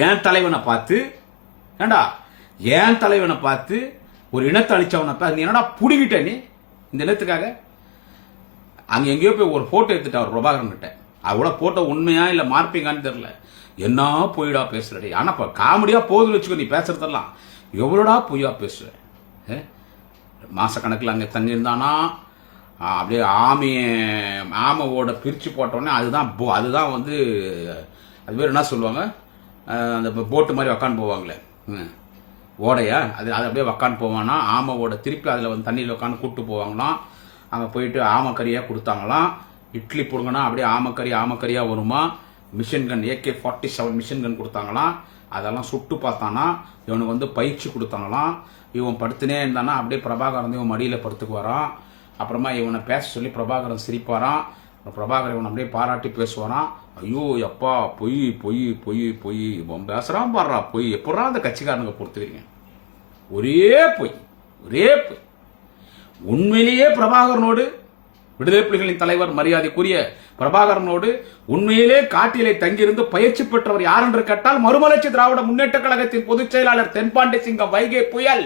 ஏன் தலைவனை பார்த்து, ஏண்டா ஏன் தலைவனை பார்த்து ஒரு இனத்தை அழிச்சவனை பார்த்து என்னடா புடிக்கிட்ட நீ இந்த இனத்துக்காக? அங்க எங்கேயோ போய் ஒரு போட்டோ எடுத்துட்டு அவர் பிரபாகரன் கிட்ட, அவளோட போட்டோ உண்மையா இல்ல மார்பிங்கான்னு தெரியல. என்ன பொய்டா பேசுறடி. ஆனா காமெடியா போகுதுன்னு வச்சுக்கோ, நீ பேசுறதெல்லாம் எவ்வளோடா பொய்யா பேசுற. மாசக்கணக்கில் அங்கே தங்கியிருந்தானா, அப்படியே ஆமையோட பிரித்து போட்டோடனே அதுதான் வந்து அது பேர் என்ன சொல்லுவாங்க, அந்த போட்டு மாதிரி உக்காந்து போவாங்களே ஓடையா, அது அப்படியே உக்காந்து போவானா. ஆமையோட திருப்பி அதில் வந்து தண்ணியில் உட்காந்து கூப்பிட்டு போவாங்களாம். அங்கே போயிட்டு ஆமைக்கறியாக கொடுத்தாங்களாம். இட்லி போடுங்கன்னா அப்படியே ஆமைக்கறியாக வருமா. Machine gun AK-47 machine gun கொடுத்தாங்களாம். அதெல்லாம் சுட்டு பார்த்தானா. இவனுக்கு வந்து பயிற்சி கொடுத்தாங்களாம். இவன் படுத்துனே இருந்தானா அப்படியே பிரபாகரன் இவன் மடியில் படுத்துக்கு வரான். அப்புறமா இவனை பேச சொல்லி பிரபாகரன் சிரிப்பாரான். பிரபாகரன் இவன் அப்படியே பாராட்டி பேசுவாரான். ஐயோ எப்பா பொய் பொய் பொய் பொய் இவன் பேசுறான் பாடுறா பொய். எப்படா அந்த கட்சிக்காரனுங்க பொறுத்துக்கிறீங்க? ஒரே பொய், ஒரே பொய். உண்மையிலேயே பிரபாகரனோடு விடுதலை புலிகளின் தலைவர் மரியாதைக்குரிய பிரபாகரனோடு உண்மையிலே காட்டிலே தங்கியிருந்து பயிற்சி பெற்றவர் யார் என்று கேட்டால் மறுமலர்ச்சி திராவிட முன்னேற்ற கழகத்தின் பொதுச் செயலாளர் தென்பாண்டி சிங்கம். வைகை புயல்,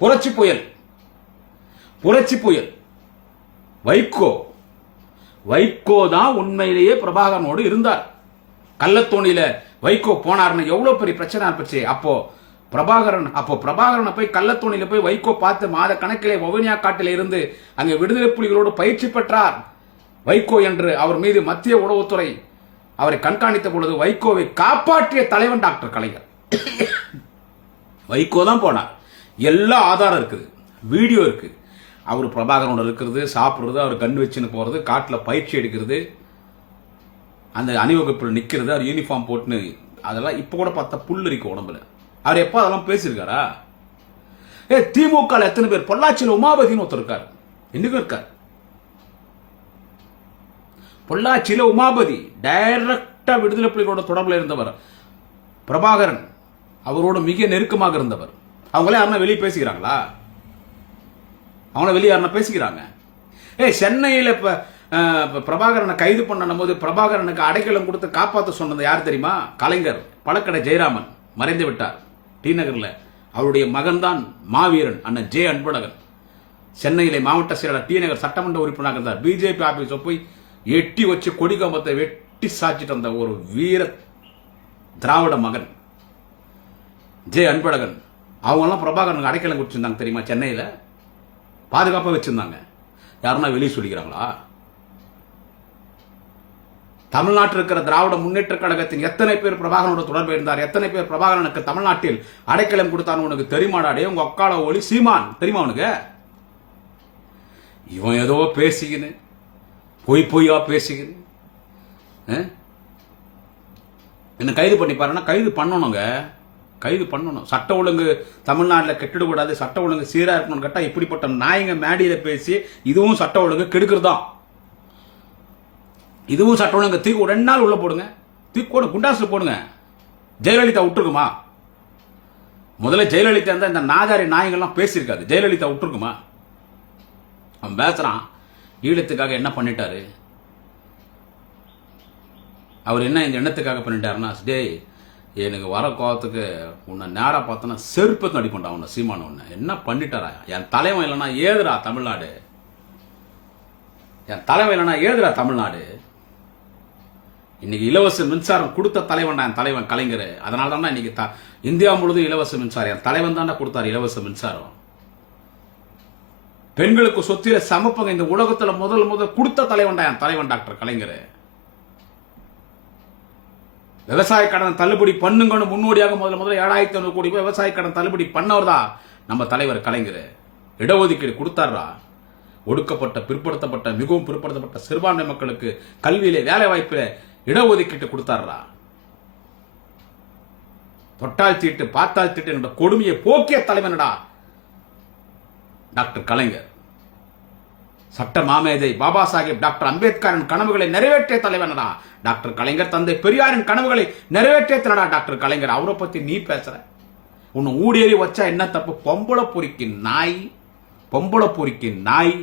புரட்சி புயல், புரட்சி புயல் வைகோ தான் உண்மையிலேயே பிரபாகரனோடு இருந்தார். கள்ளத்தோணியில வைகோ போனார்னு எவ்வளவு பெரிய பிரச்சனை ஆச்சு. அப்போ பிரபாகரனை போய் கள்ளத்தோணியில போய் வைகோ பார்த்து மாத கணக்கிலே வவுனியா காட்டில இருந்து அங்கே விடுதலை புலிகளோடு பயிற்சி பெற்றார் வைகோ என்று அவர் மீது மத்திய உளவுத்துறை அவரை கண்காணித்த பொழுது வைகோவை காப்பாற்றிய தலைவன் டாக்டர் கலைஞர். வைகோ தான் போனார். எல்லா ஆதாரம் இருக்குது, வீடியோ இருக்கு. அவர் பிரபாகரனோட இருக்கிறது, சாப்பிடுறது, அவர் கண் வச்சுன்னு போறது, காட்டில் பயிற்சி எடுக்கிறது, அந்த அணிவகுப்பில் நிக்கிறது, அவர் யூனிஃபார்ம் போட்டுன்னு, அதெல்லாம் இப்ப கூட பார்த்தா புல் இருக்கு உடம்புல. அவர் எப்ப அதெல்லாம் பேசியிருக்காரா? திமுக எத்தனை பேர்? பொள்ளாச்சியில் உமாபதினு ஒருத்தர் இருக்காரு, இன்னைக்கும் இருக்காரு. பொள்ளாச்சியில உமாபதி டைரக்டா விடுதலை புலிகளோட தொடர்பில் இருந்தவர். பிரபாகரன் அவரோட மிக நெருக்கமாக இருந்தவர். அவங்களே யாருன்னா வெளியே பேசிக்கிறாங்களா? அவங்கள வெளியே யாருன்னா பேசிக்கிறாங்க? சென்னையில் இப்ப பிரபாகரனை கைது பண்ணணும் போது பிரபாகரனுக்கு அடைக்கலம் கொடுத்து காப்பாற்ற சொன்னது யார் தெரியுமா? கலைஞர். பழக்கடை ஜெயராமன் மறைந்து விட்டார் டி நகர்ல. அவருடைய மகன் தான் மாவீரன் அண்ணன் ஜே அன்பழகன். சென்னையிலே மாவட்ட செயலாளர் டி நகர் சட்டமன்ற உறுப்பினராக இருந்தார். பிஜேபி ஆபீஸை போய் எட்டி வச்சு கொடி கம்பத்தை வெட்டி சாச்சிட்டு வந்த ஒரு வீர திராவிட மகன் ஜே அன்பழகன். அவங்கெல்லாம் பிரபாகரனுக்கு அடைக்கலம் கொடுத்திருந்தாங்க தெரியுமா? சென்னையில பாதுகாப்பாக வச்சிருந்தாங்க. யாருன்னா வெளியே சொல்லிக்கிறாங்களா? தமிழ்நாட்டில் இருக்கிற திராவிட முன்னேற்ற கழகத்தின் எத்தனை பேர் பிரபாகரனோட தொடர்பு இருந்தார்? எத்தனை பேர் பிரபாகரனுக்கு தமிழ்நாட்டில் அடைக்கலம் கொடுத்தான்னு உனக்கு தெரியுமாடாடே? உங்க அக்கால ஒளி சீமான் தெரியுமா உனக்கு? இவன் ஏதோ பேசிக்கின்னு பொய்யா பேசிக்கின்னு என்ன கைது பண்ணி பாருன்னா கைது பண்ணணுங்க, கைது பண்ணணும். சட்ட ஒழுங்கு தமிழ்நாட்டில் கெட்டுடக்கூடாது, சட்ட ஒழுங்கு சீரா இருக்கணும்னு கேட்டா இப்படிப்பட்ட நாயங்க மேடியில பேசி இதுவும் சட்ட ஒழுங்கு கெடுக்கிறதா. இதுவும் சட்டம் ஒழுங்கு தூக்கி 2 நாள் உள்ள போடுங்க, தூக்கி போடு, குண்டாசில் போடுங்க. ஜெயலலிதா விட்டுருக்குமா? முதல்ல ஜெயலலிதா இருந்தா இந்த நாதாரி நாயங்கள்லாம் பேசியிருக்காது. ஜெயலலிதா விட்டுருக்குமா? அவன் பேசுறான் ஈழத்துக்காக என்ன பண்ணிட்டாரு, அவர் என்ன இந்த எண்ணத்துக்காக பண்ணிட்டாருன்னா, டேய் எனக்கு வர கோவத்துக்கு உன்னை நேராக பார்த்தோன்னா செருப்பத்து அடிப்பண்டா உன்னை சீமான உன்னை என்ன பண்ணிட்டாரா, என் தலைவன் இல்லைன்னா ஏதுரா தமிழ்நாடு, என் தலைவன் இல்லைன்னா ஏதுரா தமிழ்நாடு. இன்னைக்கு இலவச மின்சாரம் கொடுத்த தலைவன்டா என் தலைவன் கலைஞர். அதனால தான் இன்னைக்கு இந்தியா முழுவதும் இலவச மின்சாரம் என் தலைவன் தான்டா கொடுத்தாரு இலவச மின்சாரம். பெண்களுக்கு சொத்தில சமப்பங்க இந்த உலகத்துல முதல் கொடுத்த தலைவன்டா என் தலைவன் டாக்டர் கலைஞர். விவசாய கடன் தள்ளுபடி பண்ணுங்கன்னு முன்னோடியாக முதல்ல 7,500 கோடி ரூபாய் விவசாய கடன் தள்ளுபடி பண்ணவர் தான் நம்ம தலைவர் கலைஞர். இடஒதுக்கீடு கொடுத்தாரா? ஒடுக்கப்பட்ட பிற்படுத்தப்பட்ட மிகவும் பிற்படுத்தப்பட்ட சிறுபான்மை மக்களுக்கு கல்வியிலே வேலை வாய்ப்பில இடஒதுக்கீட்டு கொடுத்தாரா? தொட்டால் தீட்டு பார்த்தால் தீட்டு என்ற கொடுமையை போக்கிய தலைவனடா டாக்டர் கலைஞர். சட்ட மாமேதை பாபா சாஹேப் டாக்டர் அம்பேத்கரின் கனவுகளை நிறைவேற்றிய தலைவனடா டாக்டர் கலைஞர். தந்தை பெரியாரின் கனவுகளை நிறைவேற்றியடா டாக்டர் கலைஞர். அவரை பத்தி நீ பேசுற? உன்னை ஊடியேறி வச்சா என்ன தப்பு? பொம்பளை பொறுக்கி நாய், பொம்பளை பொறுக்கி நாய்.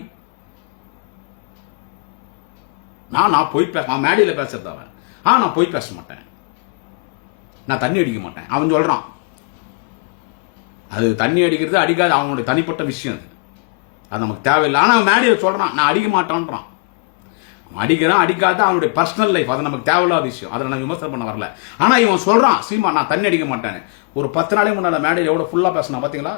நான் போய் பேச மேடையில் பேசுறது அவன். நான் போய் பேச மாட்டேன், நான் தண்ணி அடிக்க மாட்டேன். அவன் சொல்றான் அது தண்ணி அடிக்கிறது அடிக்காது அவனுடைய தனிப்பட்ட விஷயம், அது நமக்கு தேவையில்லை. ஆனால் மேடையில் சொல்றான் நான் அடிக்க மாட்டான்றான். அடிக்கிறான் அடிக்காத அவனுடைய பர்சனல் லைஃப், அது நமக்கு தேவையில்லாத விஷயம், அதில் நான் விமர்சனம் பண்ண வரல. ஆனால் இவன் சொல்றான் சீமா நான் தண்ணி அடிக்க மாட்டேன். ஒரு 10 நாளைக்கு முன்னாடி மேடையில் எவ்வளோ ஃபுல்லாக பேசினா பார்த்தீங்களா?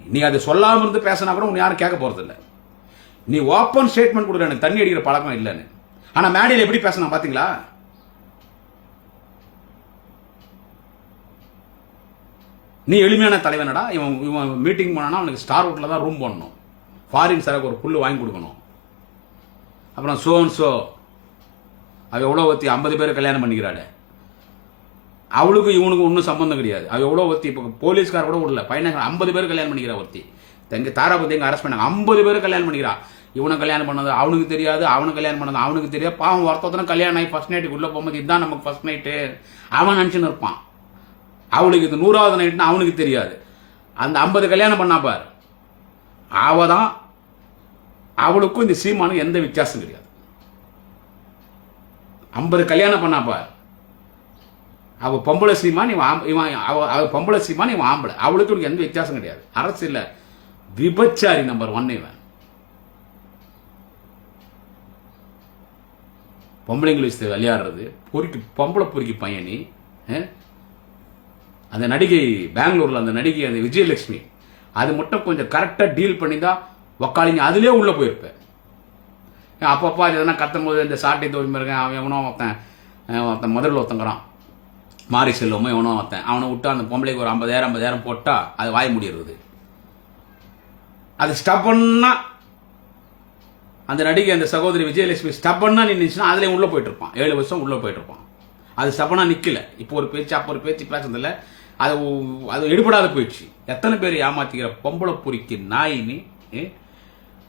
நீ அதை சொல்லாமல் இருந்து பேசினா கூட உன்னை யாரும் கேட்க போறது இல்லை. நீ ஓப்பன் ஸ்டேட்மெண்ட் கொடுக்குற எனக்கு தண்ணி அடிக்கிற பழக்கம் இல்லைன்னு. ஆனால் மேடையில் எப்படி பேசினா பார்த்தீங்களா? நீ எளிமையான தலைவனடா. இவன் மீட்டிங் போனானா அவனுக்கு ஸ்டார் ஹோட்டலில் தான் ரூம் போடணும், ஃபாரின் சரக்கு ஒரு புல்லு வாங்கி கொடுக்கணும். அப்புறம் சோ அவ எவ்வளோ ஒத்தி 50 பேர் கல்யாணம் பண்ணிக்கிறாள். அவளுக்கும் இவனுக்கும் ஒன்றும் சம்பந்தம் கிடையாது. அவ எவ்வளோ ஒத்தி இப்போ போலீஸ்கார கூட விடல பையனை 50 பேர் கல்யாணம் பண்ணிக்கிறா ஒருத்தி. எங்க தாராபதி எங்க அரெஸ்ட் பண்ணாங்க 50 பேர் கல்யாணம் பண்ணிக்கிறா. இவனை கல்யாணம் பண்ணது அவனுக்கு தெரியாது, அவனுக்கு கல்யாணம் பண்ணது அவனுக்கு தெரியாது. பாவம் ஒருத்தனை கல்யாணம் ஆகி ஃபர்ஸ்ட் நைட்டுக்கு உள்ள போகும்போது இதுதான் நமக்கு ஃபர்ஸ்ட் நைட்டு அவன் நினச்சின்னு இருப்பான். அவளுக்கு இது 100வது நைட்னு அவனுக்கு தெரியாது. அந்த 50 கல்யாணம் பண்ணா பார், அவதான் அவளுக்கும் இந்த சீமானுக்கும் எந்த வித்தியாசம் கிடையாது. 50 கல்யாணம் பண்ணா பார், அவ பொம்பளை சீமான் அவ பொம்பளை சீமான் இவன் ஆம்பளை, அவளுக்கு எந்த வித்தியாசம் கிடையாது. அரசியல் விபச்சாரி நம்பர் 1 இவன். பொம்பளைங்களை விளையாடுறது பொறுக்கி பொம்பளை பொறுக்கி பையனி. அந்த நடிகை பெங்களூர்ல அந்த நடிகை அந்த விஜயலட்சுமி, அது மட்டும் கொஞ்சம் கரெக்டாக டீல் பண்ணி தான் உக்காளிங்க அதிலே உள்ளே போயிருப்பேன். அப்பப்போ அது எதனா கத்தும் போது இந்த சாட்டை தோல்வி இருக்கேன் அவன் எவனோ ஒருத்தன் முதல்ல ஒருத்தங்கிறான் மாறி செல்வமோ எவனோ ஒருத்தன், அவனை விட்டு அந்த பொம்பளைக்கு ஒரு 50,000 போட்டா அது வாய் முடியிறது. அது ஸ்டப்பன்னா அந்த நடிகை அந்த சகோதரி விஜயலட்சுமி ஸ்டப்பன்னா நின்றுச்சுன்னா அதுலேயும் உள்ளே போயிட்டு இருப்பான். 7 வருஷம் உள்ளே போயிட்டு இருப்பான். அது ஸ்டப்பனா நிற்கல. இப்போ ஒரு பேச்சு அப்போ ஒரு பேச்சு பேசுறதில்ல, அது எடுபடாத போயிடுச்சு. எத்தனை பேர் ஏமாத்திக்கிற பொம்பளை பொறிக்கு நாயின்னு.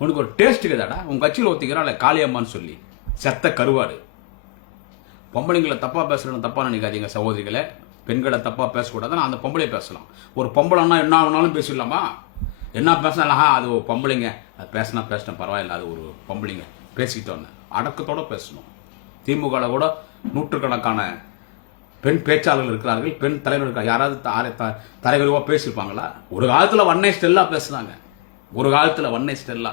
உனக்கு ஒரு டேஸ்ட் இருக்குதாடா? உன் கட்சியில் ஒத்திக்கிறான் காளியம்மான்னு சொல்லி செத்த கருவாடு. பொம்பளைங்களை தப்பா பேசுறேன்னு தப்பா நினைக்காதீங்க சகோதரிகளை. பெண்களை தப்பா பேசக்கூடாது. நான் அந்த பொம்பளை பேசலாம். ஒரு பொம்பளைன்னா என்ன ஆனாலும் பேசிடலாமா? என்ன பேசினா அது ஒரு பொம்பளைங்க, அது பேசினா பேசினேன் பரவாயில்ல, அது ஒரு பொம்பளைங்க பேசிக்கிட்டோன்னு அடக்கத்தோட பேசணும். திமுக கூட நூற்றுக்கணக்கான பெண் பேச்சாளர்கள் இருக்கிறார்கள், பெண் தலைவர்கள். யாராவது தலைவருவா பேசியிருப்பாங்களா? ஒரு காலத்தில் வண்ணை ஸ்டெல்லா பேசுனாங்க, ஒரு காலத்தில் வண்ணை ஸ்டெல்லா.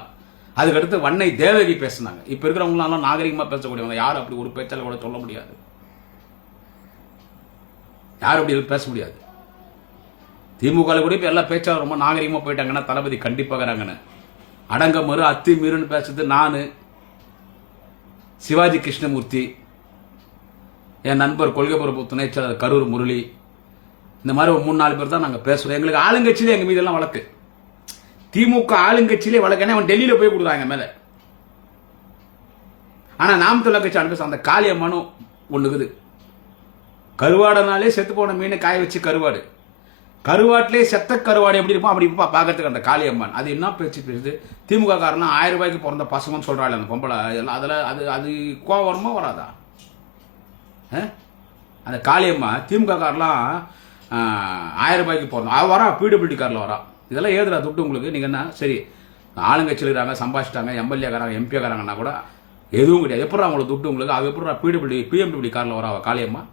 அதுக்கடுத்து வண்ணை தேவகி பேசினாங்க. இப்போ இருக்கிறவங்களாம் நாகரிகமாக பேசக்கூடியவங்க. யாரும் அப்படி ஒரு பேச்சாளர் கூட சொல்ல முடியாது, யாரும் அப்படி பேச முடியாது. திமுக கூட இப்போ எல்லா பேச்சாளர் ரொம்ப நாகரிகமாக போயிட்டாங்கன்னா தளபதி கண்டிப்பாகிறாங்கன்னு. அடங்க மறு அத்தி மீறுன்னு பேசுறது நான், சிவாஜி கிருஷ்ணமூர்த்தி, என் நண்பர் கொள்கை பரப்பு துணை செயலாளர் கரூர் முரளி, இந்த மாதிரி ஒரு 3-4 பேர் தான் நாங்கள் பேசுகிறோம். எங்களுக்கு ஆளுங்கட்சியிலே எங்கள் மீதெல்லாம் வழக்கு. திமுக ஆளுங்கட்சியிலே வழக்குன்னா அவன் டெல்லியில் போய் கொடுக்குறாங்க மேலே. ஆனால் நாம் தமிழர் கட்சி அனுப்பி அந்த காளியம்மனும் ஒன்றுக்குது. கருவாடனாலே செத்து போன மீனை காய வச்சு கருவாடு. கருவாட்டிலே செத்த கருவாடு எப்படி இருக்கும் அப்படி இருப்பா பார்க்கறதுக்கு அந்த காளியம்மன். அது என்ன பேச்சு பேசுது? திமுக காரனா 1000 ரூபாய்க்கு பிறந்த பசங்கன்னு சொல்றாள் அந்த பொம்பளை. அதில் அது கோவம் வருமா வராதா? அந்த காளியம்மா திமுக காரெலாம் 1000 ரூபாய்க்கு பிறந்தோம் அவ வரா, பிடபிள்யூடி காரில் வரா. இதெல்லாம் ஏதுடா துட்டு உங்களுக்கு? நீங்கள் என்ன சரி ஆளுங்கட்சியில் இருக்கிறாங்க, சம்பாதிச்சிட்டாங்க, எம்எல்ஏ காராங்க, எம்பி காராங்கன்னா கூட எதுவும் கிடையாது. எப்படா உங்களுக்கு துட்டு உங்களுக்கு? அவ எப்படா பிஎம்டபிள்யூ காரில் வரா அவ காளியம்மா?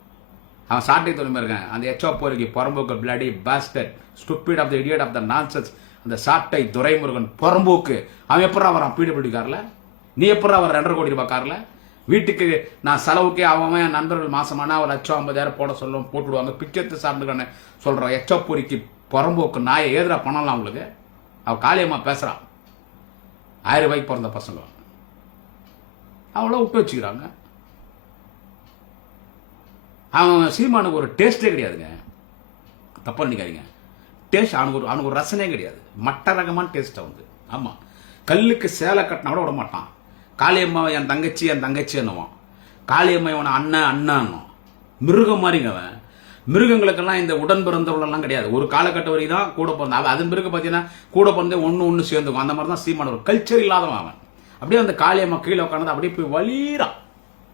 அவன் சாட்டை தொழில் இருக்கான் அந்த எச்ஓப்போருக்கு புறம்போக்கு bloody bastard stupid of the idiot of the nonsense அந்த சாட்டை துரைமுருகன் புறம்போக்கு அவன் எப்படா வரான் பிடபிள்யூடி காரில்? நீ எப்படா வர 2.5 கோடி ரூபாய் காரில்? வீட்டுக்கு நான் செலவுக்கே அவன் என் நண்பர்கள் மாசமானா ஒரு 1,50,000 போட சொல்லுவோம், போட்டுவிடுவாங்க. பிச்சத்து சாப்பிட்டுக்கான சொல்கிறோம் எச்சப்பொறிக்கு புறம்போக்கு நாயை ஏதுடா பண்ணலாம் உங்களுக்கு? அவள் காளியம்மா பேசுகிறான். 1000 ரூபாய்க்கு பிறந்த பசங்க அவளை விட்டு வச்சுக்கிறாங்க. அவன் சீமானுக்கு ஒரு டேஸ்டே கிடையாதுங்க. தப்பா நினைக்காதீங்க. டேஸ்ட் அவனுக்கு ஒரு ரசனே கிடையாது. மட்ட ரகமான டேஸ்ட்டை வந்து. ஆமாம், கல்லுக்கு சேலை கட்டினா கூட விட மாட்டான். காளியம்மாவை என் தங்கச்சி என்னவான், காளியம்மா இவனை அண்ணன் மிருகம் மாதிரிங்க அவன். மிருகங்களுக்கெல்லாம் இந்த உடன் பிறந்தவர்களெல்லாம் கிடையாது. ஒரு காலகட்டம் வரைக்கும் தான் கூட பிறந்த அது பிறகு பார்த்தீங்கன்னா கூட பிறந்தே ஒன்று சேர்ந்துக்கும். அந்த மாதிரி தான் சீமான ஒரு கல்ச்சர் இல்லாதவன் அவன். அப்படியே அந்த காளியம்மா கீழே உட்காந்து அப்படியே போய் வலிறான்.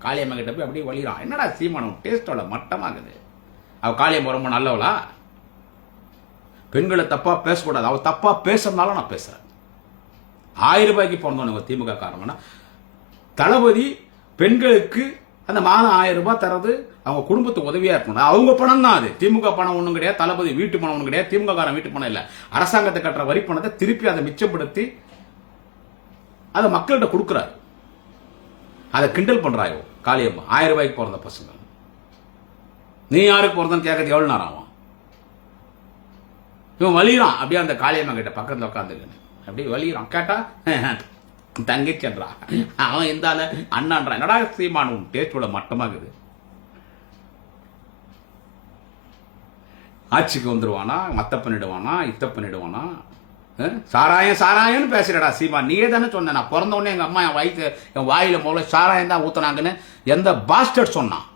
காளியம்மா கிட்ட போய் அப்படியே வலிறான். என்னடா சீமானம் டேஸ்டோட மட்டமாகுது. அவள் காளியம்மா ரொம்ப நல்லவளா? பெண்களை தப்பா பேசக்கூடாது. அவள் தப்பா பேசுறதுனால நான் பேசுறேன். 1000 ரூபாய்க்கு பிறந்தவனுங்க திமுக காரணம்னா தளபதி பெண்களுக்கு அந்த மாதம் 1000 ரூபாய் தரது அவங்க குடும்பத்துக்கு உதவியா இருக்கணும். அவங்க பணம் தான் அது. திமுக பணம் ஒன்றும் கிடையாது, தளபதி வீட்டு பணம் ஒன்றும் கிடையாது, திமுக காரன் வீட்டு பணம் இல்லை. அரசாங்கத்தை கட்டுற வரி பணத்தை திருப்பி அதை மிச்சப்படுத்தி அதை மக்கள்கிட்ட கொடுக்குறாரு. அதை கிண்டல் பண்றாயோ காளியம்மா. 1000 ரூபாய்க்கு பிறந்த பசங்க. நீ யாருக்கு பிறந்தன்னு கேட்கறது எவ்வளவு நேரம் ஆகும்? இவன் வலிறான் அப்படியே அந்த காளியம்மா கிட்ட பக்கத்தில் உட்காந்துருக்கேன். அப்படியே வலிறான். கேட்டா தங்கச்சன்றா அவன் இருந்தால அண்ணான்றான். என்னடா சீமான் உன் டேஸ்டோட மட்டமாகுது. ஆட்சிக்கு வந்துடுவானா, மத்த பண்ணிடுவானா, இத்த பண்ணிடுவானா? சாராயம்னு பேசுறடா சீமா. நீயே தானே சொன்ன நான் பிறந்த உடனே எங்க அம்மா என் வாயில முதல்ல சாராயம் தான் ஊத்துனாங்கன்னு எந்த பாஸ்டர் சொன்னான்?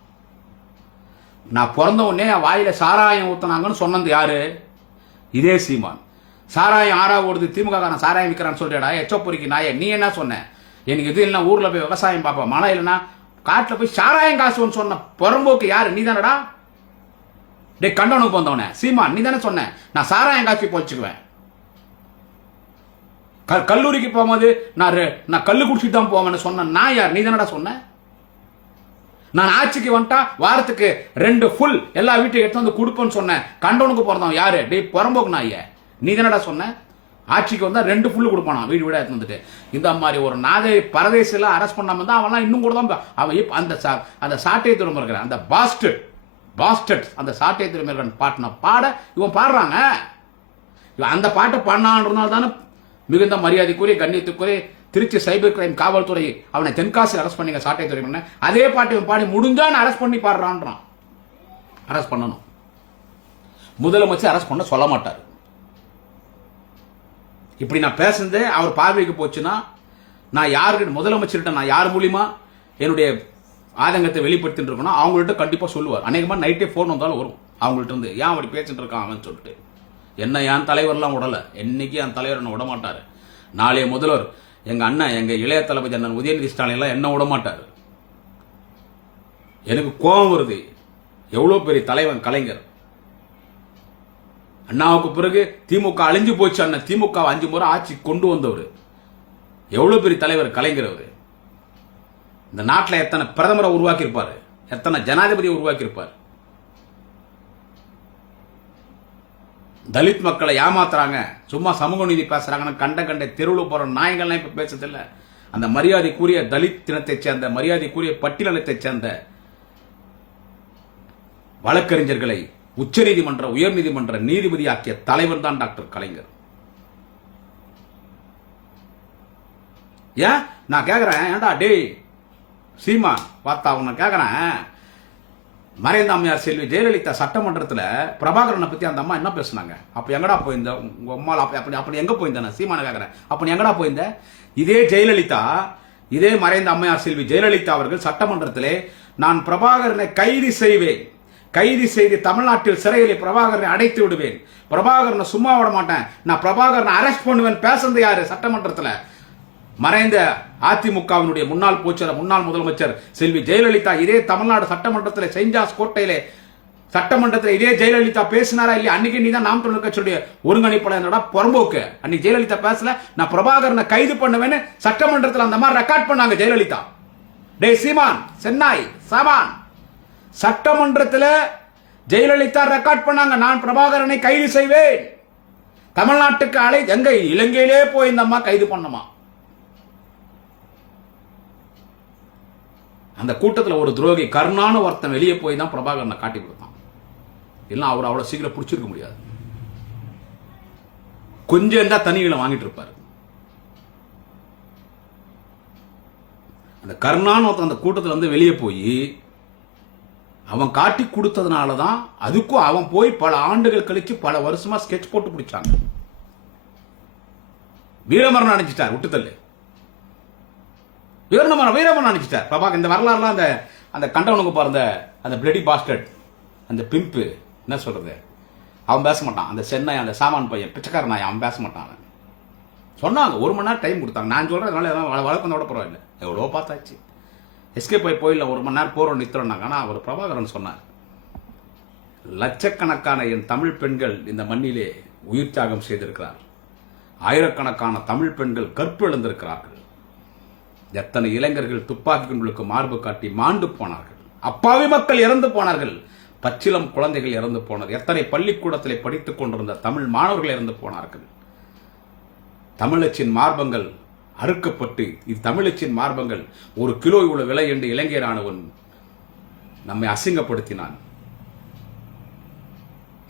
நான் பிறந்த உடனே என் வாயில சாராயம் ஊத்துனாங்கன்னு சொன்னது யாரு? இதே சீமான். சாராயம் ஆறா ஓடுது, திமுக காரன் சாராயம் விற்கிறான்னு சொல்றடா எச்சப்பொறிக்கு நாயே. நீ என்ன சொன்ன? எனக்கு இது இல்லைன்னா ஊர்ல போய் விவசாயம் பார்ப்போம், மழை இல்லைன்னா காட்டுல போய் சாராயம் காசுன்னு சொன்ன புறம்போக்கு யாரு? நீ தானடா. டே கண்டவனுக்கு போந்தவனே சீமான், நீ தானே சொன்ன நான் சாராயம் காட்சி போச்சுக்குவேன். கல்லூரிக்கு போகும்போது நான் கல்லு குடிச்சிட்டு தான் போவேன்னு சொன்ன நான் யார்? நீ தானடா சொன்ன. நான் ஆட்சிக்கு வந்துட்டா வாரத்துக்கு 2 ஃபுல் எல்லா வீட்டுக்கு எடுத்து வந்து கொடுப்பேன்னு சொன்னேன். கண்டவனுக்கு பிறந்தவன் யாரு? டே புறம்போக்கு நாயே, நீ தானடா சொன்ன. ஆட்சிக்கு வந்தா 2 ஃபுல்லு கொடுப்பானா வீடு வீடா எடுத்து வந்துட்டு. இந்த மாதிரி ஒரு நாதை பரதேசில அரெஸ்ட் பண்ணாம இருந்தா அவன்லாம் இன்னும் கூட தான் அவன் அந்த சாட்டை திரும்ப இருக்கிற அந்த பாஸ்டர்ட் அந்த சாட்டை திரும்ப இருக்கிற பாட்டின பாட இவன் பாடுறாங்க. இவன் அந்த பாட்டை பண்ணான்றதுனால தானே மிகுந்த மரியாதைக்குரிய கண்ணியத்துக்குரிய திருச்சி சைபர் கிரைம் காவல்துறை அவனை தென்காசி அரெஸ்ட் பண்ணிங்க சாட்டை துறை. அதே பாட்டு இவன் பாடி முடிஞ்சான்னு அரெஸ்ட் பண்ணி பாடுறான்றான். அரெஸ்ட் பண்ணணும். முதலமைச்சர் அரெஸ்ட் பண்ண சொல்ல மாட்டார். இப்படி நான் பேசுனது அவர் பார்வைக்கு போச்சுன்னா நான் யாருக்கிட்ட முதலமைச்சர்கிட்ட நான் யார் மூலியமா என்னுடைய ஆதங்கத்தை வெளிப்படுத்திட்டு இருக்கணும் அவங்கள்ட்ட கண்டிப்பா சொல்லுவார். அநேகமா நைட்டே போன் வந்தாலும் வரும் அவங்கள்ட்ட இருந்து. ஏன் அப்படி பேசிட்டு இருக்கான் அவன் சொல்லிட்டு. என்ன என் தலைவர்லாம் விடல, என்னைக்கு என் தலைவர் என்ன விட மாட்டாரு. நாளைய முதல்வர் எங்க அண்ணன் எங்க இளைய தளபதி அண்ணன் உதயநிதி ஸ்டாலின் எல்லாம் என்ன விட மாட்டாரு. எனக்கு கோபம் வருது. எவ்வளவு பெரிய தலைவன் கலைஞர். அண்ணாவுக்கு பிறகு திமுக அழிஞ்சு போச்சு. அண்ணன் திமுக 5 முறை ஆட்சி கொண்டு வந்தவர். எவ்வளவு பெரிய தலைவர் கலைஞர் அவரு. இந்த நாட்டில் எத்தனை பிரதமரை உருவாக்கி இருப்பாரு, எத்தனை ஜனாதிபதியை உருவாக்கி இருப்பார். தலித் மக்களை ஏமாத்துறாங்க, சும்மா சமூக நீதி பேசுறாங்கன்னு கண்ட தெருவில் போற நாயங்கள்லாம் இப்ப பேசுறதில்ல. அந்த மரியாதைக்குரிய தலித் இனத்தை சேர்ந்த மரியாதைக்குரிய பட்டியலத்தைச் சேர்ந்த வழக்கறிஞர்களை உச்சநீதிமன்ற உயர்நீதிமன்ற நீதிபதி ஆக்கிய தலைவர் தான் டாக்டர் கலைஞர். ஏன் நான் கேக்குறேன், ஏன்டா டேய் சீமா பார்த்தா உன்னை கேக்குறேன். மறைந்த அம்மையார் செல்வி ஜெயலலிதா சட்டமன்றத்தில் பிரபாகரனை பத்தி அந்த அம்மா என்ன பேசுனாங்க? அப்ப எங்கடா போயிருந்த உங்க அம்மா? அப்படி எங்க போயிருந்த? சீமான கேக்குறேன், அப்ப எங்கடா போயிருந்த? இதே ஜெயலலிதா, இதே மறைந்த அம்மையார் செல்வி ஜெயலலிதா அவர்கள் சட்டமன்றத்திலே நான் பிரபாகரனை கைது செய்வேன், கைது செய்து தமிழ்நாட்டில் சிறையில் பிரபாகரனை அடைத்து விடுவேன். பிரபாகரனை சும்மா விட மாட்டேன். நான் பிரபாகரனை அரெஸ்ட் பண்ணுவேன். பேசுறது யாரு? சட்டமன்றத்தில் மறைந்த அதிமுகவினுடைய முன்னாள் பொதுச்செயலாளர், முன்னாள் முதலமைச்சர் செல்வி ஜெயலலிதா இதே தமிழ்நாடு சட்டமன்றத்தில் செயின்ட் ஜார்ஜ் கோட்டையிலே சட்டமன்றத்தில் இதே ஜெயலலிதா பேசினாரா இல்லையா? அன்னைக்கு நீ தான் நாம் தமிழர் கட்சியுடைய ஒருங்கிணைப்பாளர் புறம்போக்கு. அன்னைக்கு ஜெயலலிதா பேசல, நான் பிரபாகரனை கைது பண்ணுவேன்னு சட்டமன்றத்தில் அந்த மாதிரி ரெக்கார்ட் பண்ணாங்க ஜெயலலிதா. டே சீமான், சென்னாய், சாமான், சட்டமன்றத்தில் ஜெயலலிதா ரெக்கார்ட் பண்ணாங்க, நான் பிரபாகரனை கைது செய்வேன். தமிழ்நாட்டுக்கு எங்க இலங்கையிலே போய் இந்த அம்மா கைது பண்ணமா. அந்த கூட்டத்தில் ஒரு துரோகி கருணான ஒருத்தன் வெளியே போய் தான் பிரபாகரனை காட்டி கொடுத்தான். இல்லை அவர் அவ்வளவு சீக்கிரம் பிடிச்சிருக்க முடியாது. கொஞ்சம் இருந்தா தனிகளை வாங்கிட்டு இருப்பாரு. அந்த கருணான ஒருத்தன் அந்த கூட்டத்தில் வந்து வெளியே போய் அவன் காட்டி கொடுத்ததுனால தான் அதுக்கும் அவன் போய் பல ஆண்டுகள் கழிச்சு பல வருஷமா ஸ்கெட்ச் போட்டு பிடிச்சாங்க. வீரமரணம் அணிச்சிட்டார், விட்டுத்தல்லு வீரமரணம் அணிச்சிட்டார் பிரபாகர். இந்த வரலாறுலாம் அந்த அந்த கண்டவனுக்கு பாருந்த அந்த பிளடி பாஸ்டர்ட், அந்த பிம்பு, என்ன சொல்றது, அவன் பேச மாட்டான். அந்த சென்னை அந்த சாமான் பையன் பிச்சைக்கார நாய், அவன் பேச மாட்டான். அவன் சொன்னாங்க 1 மணி நேரம் டைம் கொடுத்தாங்க. நான் சொல்றதுனால வழக்கம் பரவாயில்லை, எவ்வளோ பார்த்தாச்சு. எஸ்கேப் போய் போயிடல, 1 மணி நேரம் போறோம் நிறுத்துறோம்னாங்க. ஆனால் அவர் பிரபாகரன் சொன்னார், லட்சக்கணக்கான என் தமிழ் பெண்கள் இந்த மண்ணிலே உயிர் தியாகம் செய்திருக்கிறார். ஆயிரக்கணக்கான தமிழ் பெண்கள் கற்பு இழந்திருக்கிறார்கள். எத்தனை இளைஞர்கள் துப்பாக்கி குண்டுகளுக்கு மார்பு காட்டி மாண்டு போனார்கள். அப்பாவி மக்கள் இறந்து போனார்கள். பச்சிலம் குழந்தைகள் இறந்து போனார். எத்தனை பள்ளிக்கூடத்திலே படித்துக் கொண்டிருந்த தமிழ் மாணவர்கள் இறந்து போனார்கள். தமிழச்சின் மார்பங்கள் அறுக்கப்பட்டு தமிழச்சின் மார்பங்கள் 1 கிலோ இவ்வளவு விலை என்று இலங்கை ராணுவன் நம்மை அசிங்கப்படுத்தினான்.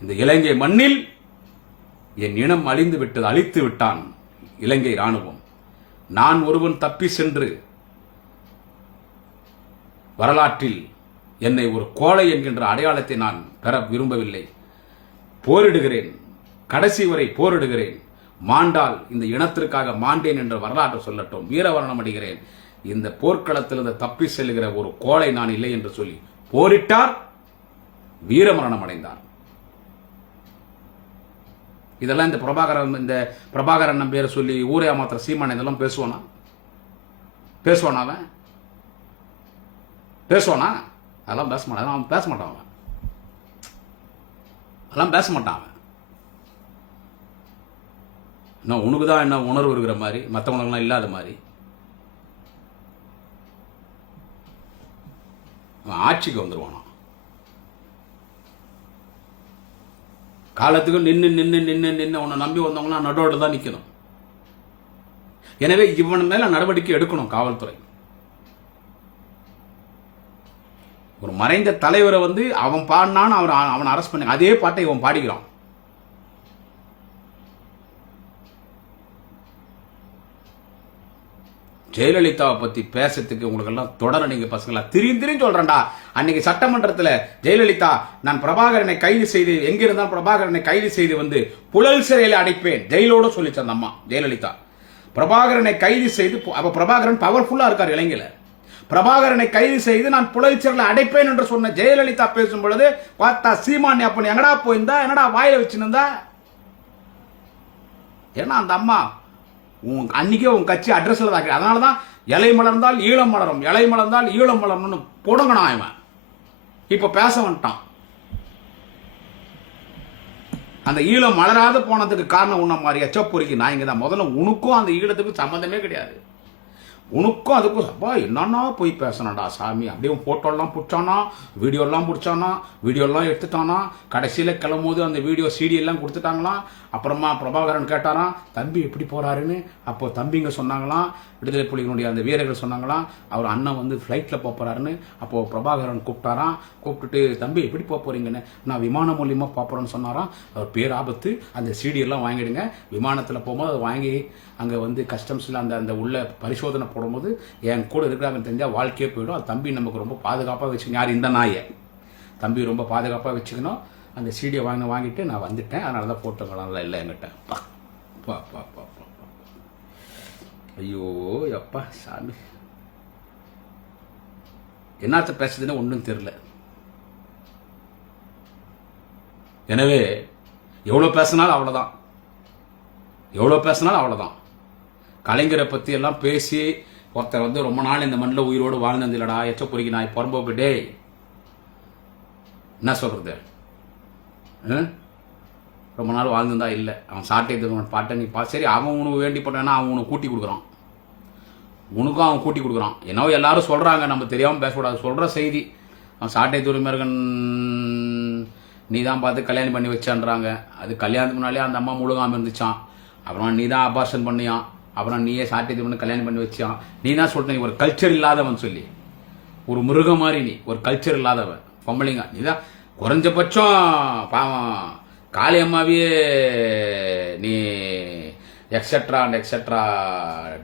இந்த இலங்கை மண்ணில் என் இனம் அழிந்து விட்டது, அழித்து விட்டான் இலங்கை ராணுவம். நான் ஒருவன் தப்பி சென்று வரலாற்றில் என்னை ஒரு கோழை என்கின்ற அடையாளத்தை நான் பெற விரும்பவில்லை. போரிடுகிறேன், கடைசி வரை போரிடுகிறேன். மாண்டால் இந்த இனத்திற்காக மாண்டேன் என்ற வரலாற்று சொல்லட்டும். வீரவரணம் அடைகிறேன். இந்த போர்க்களத்திலிருந்து தப்பி செல்கிற ஒரு கோழை நான் இல்லை என்று சொல்லி போரிட்டார், வீரமரணம் அடைந்தார். இதெல்லாம் இந்த பிரபாகரன் பேரை சொல்லி ஊரே மாத்திர சீமான் இதெல்லாம் பேசுவானா? அவன் பேசுவானா? அதெல்லாம் பேச மாட்டான். அவன் பேச மாட்டான். அதெல்லாம் பேச மாட்டான். இன்னும் உனக்கு தான் என்ன உணர்வு இருக்கிற மாதிரி, மற்றவனுக்கெல்லாம் இல்லாத மாதிரி. அவன் ஆட்சிக்கு வந்துருவானா? காலத்துக்கு நின்று உன்னை நம்பி வந்தவங்கன்னா நடுவோடு தான் நிற்கணும். எனவே இவன் மேல நடவடிக்கை எடுக்கணும் காவல்துறை. ஒரு மறைந்த தலைவரை வந்து அவன் பாடினான்னு அவனை அரெஸ்ட் பண்ணி அதே பாட்டை இவன் பாடிக்கிறான். ஜெயலலிதாவை பத்தி பேசுறதுக்கு உங்களுக்கு எல்லாம் தொடர நீங்க பசங்களா திரியும் சொல்றேன்டா. அன்னைக்கு சட்டமன்றத்தில் ஜெயலலிதா நான் பிரபாகரனை கைது செய்து எங்கிருந்தால் பிரபாகரனை கைது செய்து வந்து புழல் சிறையில் அடைப்பேன் ஜெயிலோட சொல்லிச்சு அந்த அம்மா ஜெயலலிதா. பிரபாகரனை கைது செய்து, அப்ப பிரபாகரன் பவர்ஃபுல்லா இருக்கார் இலங்கையில. பிரபாகரனை கைது செய்து நான் புழல் சிறையில் அடைப்பேன் என்று சொன்ன ஜெயலலிதா பேசும் பொழுது பார்த்தா சீமான் அப்ப எங்கடா போயிருந்தா, என்னடா வாயில வச்சுருந்தா? ஏன்னா அந்த அம்மா அன்னைக்கே உன் கட்சி அட்ரஸ்ல தான். அதனாலதான் இலை மலர்ந்தால் ஈழம் மலரும், இலை மலர்ந்தால் ஈழம் மலரும்னு போடுங்கண்ணா. இவன் இப்ப பேச வந்துட்டான். அந்த ஈழம் மலராது போனதுக்கு காரணம் உன்ன மாதிரி எச்சப்பொறிக்கு நான் இங்க தான். முதல்ல உனக்கும் அந்த ஈழத்துக்கு சம்பந்தமே கிடையாது. உனக்கும் அதுக்கும் அப்பா என்னன்னா போய் பேசணும்டா சாமி. அப்படியே போட்டோலாம் பிடிச்சானா, வீடியோலாம் பிடிச்சானா, வீடியோலாம் எடுத்துட்டானா. கடைசியில் கிளம்பும்போது அந்த வீடியோ CD எல்லாம் கொடுத்துட்டாங்களாம். அப்புறமா பிரபாகரன் கேட்டாராம் தம்பி எப்படி போறாருன்னு. அப்போ தம்பிங்க சொன்னாங்களாம், விடுதலை புலிகளுடைய அந்த வீரர்கள் சொன்னாங்களாம் அவர் அண்ணன் வந்து ஃப்ளைட்டில் போகிறாருன்னு. அப்போது பிரபாகரன் கூப்பிட்டாராம். கூப்பிட்டுட்டு தம்பி எப்படி போகிறீங்கன்னு. நான் விமானம் மூலியமாக போகிறேன்னு சொன்னாராம். அவர் பேர் ஆபத்து, அந்த CD எல்லாம் வாங்கிடுங்க. விமானத்தில் போகும்போது அதை வாங்கி அங்கே வந்து கஸ்டம்ஸில் அந்த உள்ள பரிசோதனை போடும்போது என் கூட இருக்கிறாங்கன்னு தெரிஞ்சால் வாழ்க்கையே போயிடும். அது தம்பி நமக்கு ரொம்ப பாதுகாப்பாக வச்சுக்கணும். யார் இந்த நாயை தம்பி ரொம்ப பாதுகாப்பாக வச்சுக்கணும். அந்த CD வாங்கிட்டு நான் வந்துட்டேன். அதனால தான் போட்டோங்களாம் இல்லை என்கிட்ட. பா பா பா பா பா ஐயோ எப்பா சாமி, என்னத்த பேசுதுன்னு ஒன்றும் தெரியல. எனவே எவ்வளோ பேசினாலும் அவ்வளோதான், எவ்வளோ பேசினாலும் அவ்வளோதான். கலைஞரை பற்றி எல்லாம் பேசி ஒருத்தர் வந்து ரொம்ப நாள் இந்த மண்ணில் உயிரோடு வாழ்ந்தது இல்லடா, எச்ச பொறிக்கு நாய் புறம்போக்கு டே என்ன சொல்கிறது, ரொம்ப நாள் வாழ்ந்துருந்தா இல்லை. அவன் சாட்டை பாட்டை நீ சரி, அவன் உனக்கு வேண்டி பண்ணா அவன் உனக்கு கூட்டி கொடுக்குறான், உனக்கும் அவன் கூட்டி கொடுக்குறான். என்னவோ எல்லாரும் சொல்கிறாங்க, நம்ம தெரியாமல் பேசக்கூடாது, சொல்கிற செய்தி. அவன் சாட்டை துறைமுருகன் நீ தான் பார்த்து கல்யாணம் பண்ணி வச்சான்றாங்க. அது கல்யாணத்துக்கு முன்னாலே அந்த அம்மா முழுகாமல் இருந்துச்சான். அப்புறம் நீ தான் அபார்ஷன் பண்ணியான். அப்புறம் நீயே சாட்டை துறை கல்யாணம் பண்ணி வச்சான். நீ தான் சொல்லிட்ட நீ ஒரு கல்ச்சர் இல்லாதவன் சொல்லி, ஒரு மிருகம் மாதிரி நீ ஒரு கல்ச்சர் இல்லாதவன் பொம்பளைங்க. நீ தான் குறைஞ்சபட்சம் பாவம் காளியம்மாவையே நீ etcetera and etcetera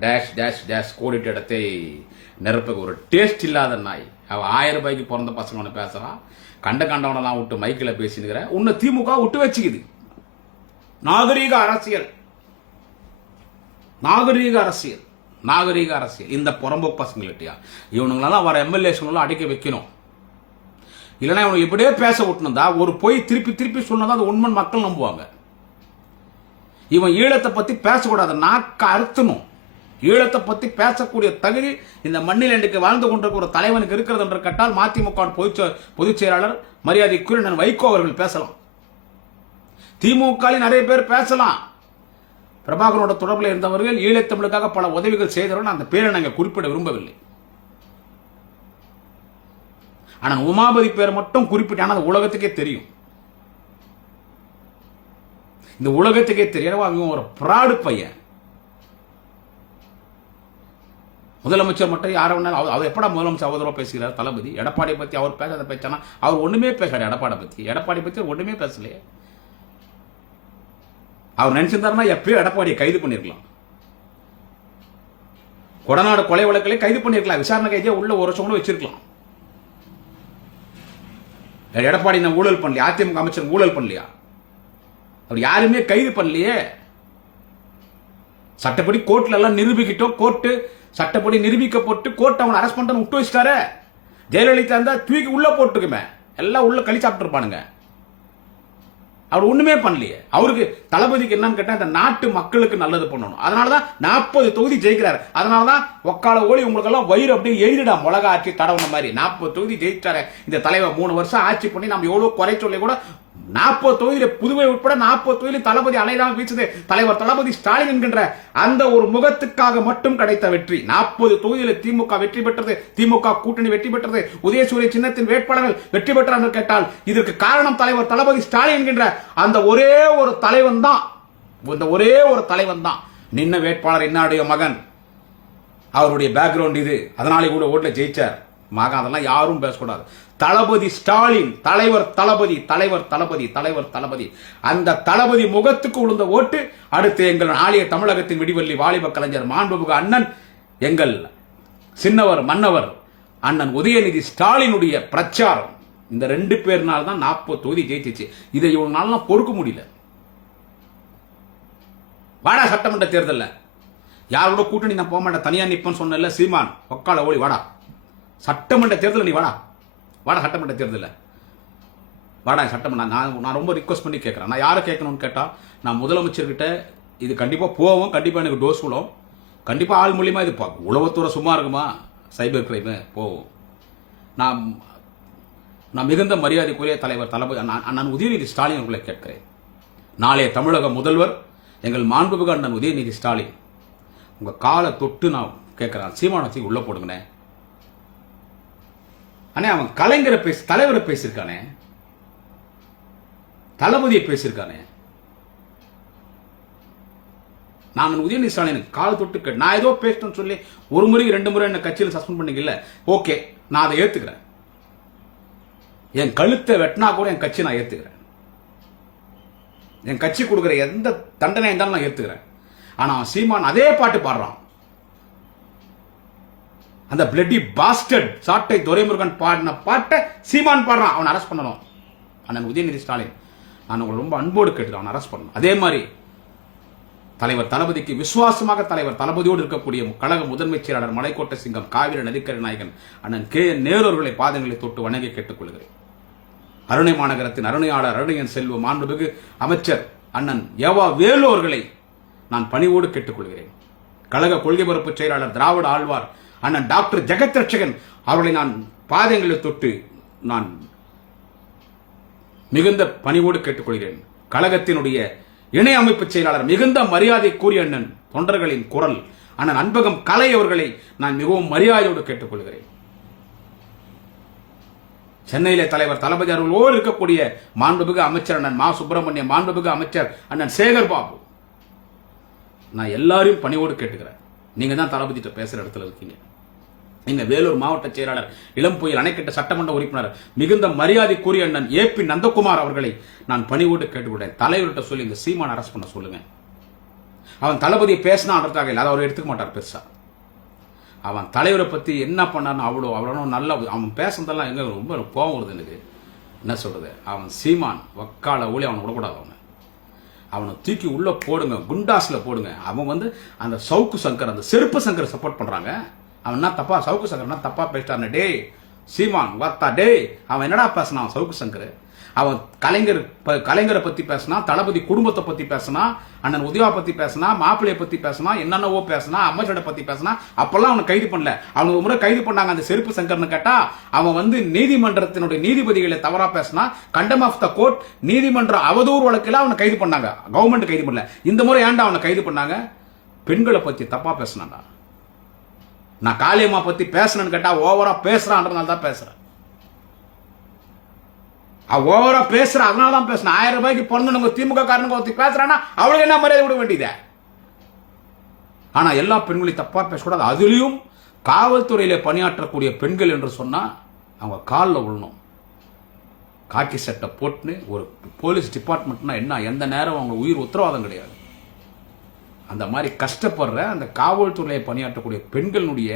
dash dash dash கோடிட்ட இடத்தை நிரப்ப ஒரு டேஸ்ட் இல்லாத நாய். அவள் 1000 ரூபாய்க்கு பிறந்த பசங்க ஒன்று பேசுகிறான், கண்டவனெல்லாம் விட்டு மைக்கில் பேசினுக்கிற. உன்னை திமுக விட்டு வச்சுக்குது. நாகரீக அரசியல், நாகரீக அரசியல், நாகரீக அரசியல். இந்த புறம்போக்கு பசங்கள்கிட்டயா இவனுங்களெல்லாம் வர எம்எல்ஏஸ்லாம் அடிக்க வைக்கணும். இல்லைன்னா இவனுக்கு இப்படியே பேச விட்டுனதா ஒரு பொய் திருப்பி திருப்பி சொன்னதா அது உண்மை மக்கள் நம்புவாங்க. இவன் ஈழத்தை பத்தி பேசக்கூடாது, நாக்க அறுத்தணும். ஈழத்தை பத்தி பேசக்கூடிய தகுதி இந்த மண்ணில் இன்றைக்கு வாழ்ந்து கொண்டிருக்க ஒரு தலைவனுக்கு இருக்கிறது என்று கேட்டால் மதிமுக பொதுச் செயலாளர் மரியாதைக்குரிய வைகோ அவர்கள் பேசலாம், திமுக நிறைய பேர் பேசலாம். பிரபாகரோட தொடர்பில் இருந்தவர்கள் ஈழத்தமிழுக்காக பல உதவிகள் செய்தவர்கள், அந்த பேரை நாங்கள் குறிப்பிட விரும்பவில்லை. ஆனால் உமாபதி பேர் மட்டும் குறிப்பிட்டான அந்த உலகத்துக்கே தெரியும், இந்த உலகத்துக்கே தெரியும். அவன் ஒரு பிராடு பையன். முதலமைச்சர் மட்டும் யாரை வேணாலும் அவர் எப்படா முதலமைச்சர் அவதூறா பேசுகிறார் தளபதி. எடப்பாடியை பத்தி அவர் பேசாத பேச்சானா அவர் ஒண்ணுமே பேசாரு. எடப்பாடி பத்தி ஒண்ணுமே பேசலையே. அவர் நினைச்சிருந்தாருன்னா எப்பயும் எடப்பாடியை கைது பண்ணிருக்கலாம். கொடநாடு கொலை வழக்கிலே கைது பண்ணிருக்கலாம், விசாரணை கைதியா உள்ள ஒரு வருஷம் கூட வச்சிருக்கலாம். எடப்பாடி நான் ஊழல் பண்ணலையா, அதிமுக அமைச்சர் ஊழல் பண்ணலையா, அவர் யாருமே கைது பண்ணலையே. சட்டப்படி கோர்ட்ல எல்லாம் நிரூபிக்கிட்டோம், கோர்ட்டு சட்டப்படி நிரூபிக்கப்பட்டு கோர்ட் அவனை அரெஸ்ட் பண்ண விட்டு வச்சுட்டாரு. ஜெயலலிதா இருந்தா தூக்கி உள்ள போட்டுக்குமே, எல்லாம் உள்ள கழி சாப்பிட்டு இருப்பானுங்க. அவர் ஒண்ணுமே பண்ணலையே. அவருக்கு தளபதிக்கு என்னன்னு கேட்டா இந்த நாட்டு மக்களுக்கு நல்லது பண்ணணும். அதனாலதான் 40 தொகுதி ஜெயிக்கிறாரு. அதனாலதான் ஒக்கால ஓலி உங்களுக்கு எல்லாம் வயிறு அப்படியே எயிரிடா மிளகா ஆட்சி தடவுன மாதிரி 40 தொகுதி ஜெயிச்சாரு இந்த தலைவர். 3 வருஷம் ஆட்சி பண்ணி நம்ம எவ்வளவு குறை சொல்லி கூட 40 தொகுதியில புதுவை உட்பட 40 தொகுதியில் தளபதி அலைதான் வீசுது. தலைவர் தளபதி ஸ்டாலின் என்கின்ற அந்த ஒரு முகத்துக்காக மட்டும் கிடைத்த வெற்றி. 40 தொகுதியில திமுக வெற்றி பெற்றது, திமுக கூட்டணி வெற்றி பெற்றது, உதயசூரிய சின்னத்தின் வேட்பாளர்கள் வெற்றி பெற்றார் என்று கேட்டால் இதற்கு காரணம் தலைவர் தளபதி ஸ்டாலின் என்கின்ற அந்த ஒரே ஒரு தலைவன் தான். இந்த ஒரே ஒரு தலைவன் தான். நின்ன வேட்பாளர் என்னுடைய மகன், அவருடைய பேக்ரவுண்ட் இது, அதனாலே கூட ஓட்டுல ஜெயிச்சார் மகன். அதெல்லாம் யாரும் பேசக்கூடாது. தளபதி ஸ்டாலின், தலைவர் தளபதி, தலைவர் தளபதி, தலைவர் தளபதி. அந்த தளபதி முகத்துக்கு விழுந்த ஓட்டு அடுத்து எங்கள் நாளைய தமிழகத்தின் விடிவெள்ளி வாலிப கலைஞர் மாண்புமிகு அண்ணன் எங்கள் சின்னவர் மன்னவர் அண்ணன் உதயநிதி ஸ்டாலினுடைய பிரச்சாரம். இந்த 2 பேர்னால தான் 40 தொகுதி ஜெயிச்சிச்சு. இதை இவங்களால பொறுக்க முடியல. வாடா சட்டமன்ற தேர்தல் யாரோட கூட்டணி நான் போக மாட்டேன், தனியா நிப்பேன்னு சொன்ன சீமான் ஒக்கால ஓடி வாடா சட்டமன்ற தேர்தல், நீ வாடா வாடா சட்டமன்ற தேர்தல் வாடா சட்டமன்ற. நான் ரொம்ப ரிக்வஸ்ட் பண்ணி கேட்கறேன். நான் யாரை கேட்கணும்னு கேட்டா நான் முதலமைச்சர்கிட்ட இது கண்டிப்பா போவோம், கண்டிப்பா எனக்கு டோஸ் விடும், கண்டிப்பா ஆள் மூலியமா இது உளவுத்துறை சும்மா இருக்குமா, சைபர் கிரைம் போவோம். நான் மிகுந்த மரியாதைக்குரிய தலைவர் தளபதி அண்ணன் உதயநிதி ஸ்டாலின் அவர்களை கேட்கிறேன். நாளைய தமிழக முதல்வர் எங்கள் மாண்புமிகு அண்ணன் உதயநிதி ஸ்டாலின், உங்க காலை தொட்டு நான் கேட்கிறேன், சீமானத்தை உள்ள போடுங்கண்ணே. அண்ணே அவன் கலைஞரை தலைவரை பேசியிருக்கானே, தளபதியை பேசியிருக்கானே. நான் உதயநிதி ஸ்டாலின் கால தொட்டு நான் ஏதோ பேசணும்னு சொல்லி 1 முறை 2 முறை என்ன கட்சியில் சஸ்பெண்ட் பண்ணிக்கல, ஓகே நான் அதை ஏத்துக்கிறேன். என் கழுத்தை வெட்டினா கூட என் கட்சி நான் ஏத்துக்கிறேன். என் கட்சி கொடுக்குற எந்த தண்டனை இருந்தாலும் நான் ஏத்துக்கிறேன். ஆனா சீமான் அதே பாட்டு பாடுறான். அந்த பிளட்டி பாஸ்டர்ட் சாட்டை துரைமுருகன் பாடின பாட்டை சீமான் பாடுறான். அவன் அரெஸ்ட் பண்ணணும். அண்ணன் உதயநிதி ஸ்டாலின், நான் உங்களை ரொம்ப அன்போடு கேட்டு அவன் அரெஸ்ட் பண்ணணும். அதே மாதிரி தலைவர் தளபதிக்கு விசுவாசமாக தலைவர் தளபதியோடு இருக்கக்கூடிய கழக முதன்மை செயலாளர் மலைக்கோட்டை சிங்கம் காவிரி நதிக்கரை நாயகன் அண்ணன் கே நேரு அவர்களை பாதங்களை தொட்டு வணங்கி கேட்டுக்கொள்கிறேன். அருணை மாநகரத்தின் அருணையாளர் அருணையன் செல்வம் மாண்புமிகு அமைச்சர் அண்ணன் ஏவா வேலு அவர்களை நான் பணிவோடு கேட்டுக்கொள்கிறேன். கழக கொள்கை பரப்பு செயலாளர் திராவிட ஆழ்வார் அண்ணன் டாக்டர் ஜெகத் ரட்சகன் அவர்களை நான் பாதங்களில் தொட்டு நான் மிகுந்த பணிவோடு கேட்டுக்கொள்கிறேன். கழகத்தினுடைய இணை அமைப்பு செயலாளர் மிகுந்த மரியாதை கூறிய அண்ணன் தொண்டர்களின் குரல் அண்ணன் அன்பகம் கலை அவர்களை நான் மிகவும் மரியாதையோடு கேட்டுக்கொள்கிறேன். சென்னையிலே தலைவர் தளபதி அவர்களோடு இருக்கக்கூடிய மாண்புமிகு அமைச்சர் அண்ணன் மா சுப்பிரமணியம், மாண்புமிகு அமைச்சர் அண்ணன் சேகர் பாபு, நான் எல்லாரையும் பணிவோடு கேட்டுக்கிறேன். நீங்க தான் தளபதிட்ட பேசுற இடத்துல இருக்கீங்க. நீங்க வேலூர் மாவட்ட செயலாளர் இளம்புயல் அணைக்கட்ட சட்டமன்ற உறுப்பினர் மிகுந்த மரியாதைக்குரிய அண்ணன் ஏபி நந்தகுமார் அவர்களை நான் பணிவோடு கேட்டுக்கொண்டேன். தலைவர்கிட்ட சொல்லி இந்த சீமான் அரசு பண்ண சொல்லுங்க. அவன் தளபதியை பேசினான்றதுக்காக இல்லை, அதை அவர் எடுத்துக்க மாட்டார் பெருசா. அவன் தலைவரை பத்தி என்ன பண்ணான்னு அவ்வளோ நல்ல அவன் பேசுனதெல்லாம் எங்க ரொம்ப கோவம் வருது எனக்கு. என்ன சொல்றது, அவன் சீமான் வக்கால ஊழி அவனை விடக்கூடாது. அவனை தூக்கி உள்ள போடுங்க, குண்டாஸ்ல போடுங்க. அவன் வந்து அந்த சவுக்கு சங்கர், அந்த செருப்பு சங்கர் சப்போர்ட் பண்றாங்க. அவன் என்ன தப்பா, சவுக்கு சங்கர் தப்பா பேசிட்டான். டே சீமான் வாத்தா டே, அவன் என்னடா பேசினான் சவுக்கு சங்கர்? அவன் கலைஞரை பத்தி பேசினா, தளபதி குடும்பத்தை பத்தி பேசினா, அண்ணன் உதயா பத்தி பேசினா, மாப்பிள்ளைய பத்தி பேசினா, என்னென்னவோ பேசினா, அமைச்சரை பத்தி பேசினா. அப்பெல்லாம் அவனை கைது பண்ணல. அவன் ஒரு முறை கைது பண்ணாங்க அந்த செருப்பு சங்கர்னு கேட்டா, அவன் வந்து நீதிமன்றத்தினுடைய நீதிபதிகளை தவறா பேசினா, கண்டம் ஆஃப் த கோர்ட் நீதிமன்ற அவதூறு வழக்கில் அவனை கைது பண்ணாங்க. கவர்மெண்ட் கைது பண்ணல. இந்த முறை ஏன்டா அவனை கைது பண்ணாங்க? பெண்களை பத்தி தப்பா பேசினாண்டா. நான் காளியம்மா பத்தி பேசணும்னு கேட்டா ஓவரா பேசுறான்றதுனால தான் பேசுறேன். ஓவரா பேசுற அதனால தான் பேசுறேன். 1000 ரூபாய்க்கு பொண்ணுங்க திமுக காரனுங்க ஒருத்தி பேசுறானா அவளுக்கு என்ன மரியாதை விட வேண்டியது? ஆனா எல்லா பெண்களையும் தப்பா பேசக்கூடாது. அதுலயும் காவல்துறையில பணியாற்றக்கூடிய பெண்கள் என்று சொன்னா அவங்க காலில் விழணும். காக்கி சட்டை போட்டுன்னு ஒரு போலீஸ் டிபார்ட்மெண்ட்னா என்ன, எந்த நேரம் அவங்க உயிர் உத்தரவாதம் கிடையாது. அந்த மாதிரி கஷ்டப்படுற அந்த காவல்துறையை பணியாற்றக்கூடிய பெண்களுடைய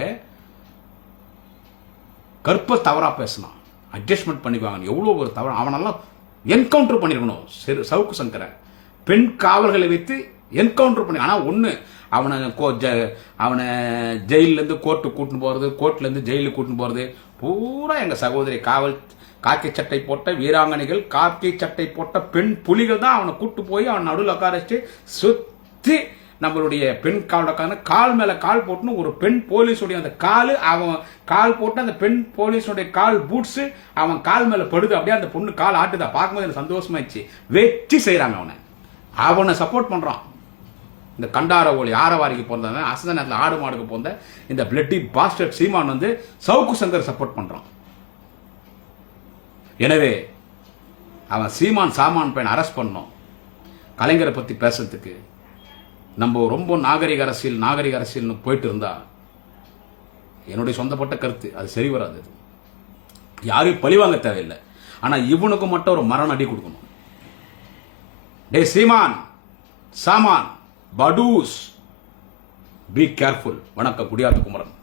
கற்ப தவறா பேசினான். அட்ஜஸ்ட்மெண்ட் பண்ணிக்குவாங்க. எவ்வளோ ஒரு தவறு. அவனெல்லாம் என்கவுண்டர் பண்ணிருக்கணும். சவுக்கு சங்கரை பெண் காவல்களை வைத்து என்கவுண்டர் பண்ணி. ஆனால் ஒன்று, அவனை ஜெயிலேருந்து கோர்ட்டுக்கு கூட்டின்னு போகிறது, கோர்ட்லேருந்து ஜெயிலுக்கு கூட்டின்னு போகிறது பூரா எங்கள் சகோதரி காக்கி சட்டை போட்ட வீராங்கனைகள், காக்கி சட்டை போட்ட பெண் புலிகள் தான் அவனை கூட்டு போய் அவன் நடுவில் உட்கார வச்சு சுற்றி நம்மளுடைய பெண் கால் மேல கால் போட்டுன்னு ஒரு பெண் போலீஸுடைய அந்த காலு, அவன் கால் போட்டு அந்த பெண் போலீஸுடைய கால் பூட்ஸ் அவன் கால் மேல படுது. அப்படியே அந்த பொண்ணு கால் ஆட்டுதா. பார்க்கும்போது எனக்கு சந்தோஷமாயிடுச்சு. வெற்றி செய்யறாங்க. அவனை சப்போர்ட் பண்றான். இந்த கண்டார ஒளி ஆரவாரிக்கு போறவன், அசந்த நேரத்தில் ஆடு மாடுக்கு போந்த இந்த பிளட்டி பாஸ்டர் சீமான் வந்து சவுக்கு சங்கர் சப்போர்ட் பண்றான். எனவே அவன் சீமான் சாமான் பையன் அரெஸ்ட் பண்ணோம். கலைஞரை பத்தி பேசுறதுக்கு நம்ம ரொம்ப நாகரிக அரசியல்னு போயிட்டு இருந்தா என்னுடைய சொந்தப்பட்ட கருத்து அது சரி வராது. யாரையும் பழிவாங்க தேவையில்லை. ஆனா இவனுக்கு மட்டும் ஒரு மரண அடி கொடுக்கணும். டே சீமான் சாமான் படூஸ், பி கேர்ஃபுல். வணக்கம். குடியாத்த குமரன்.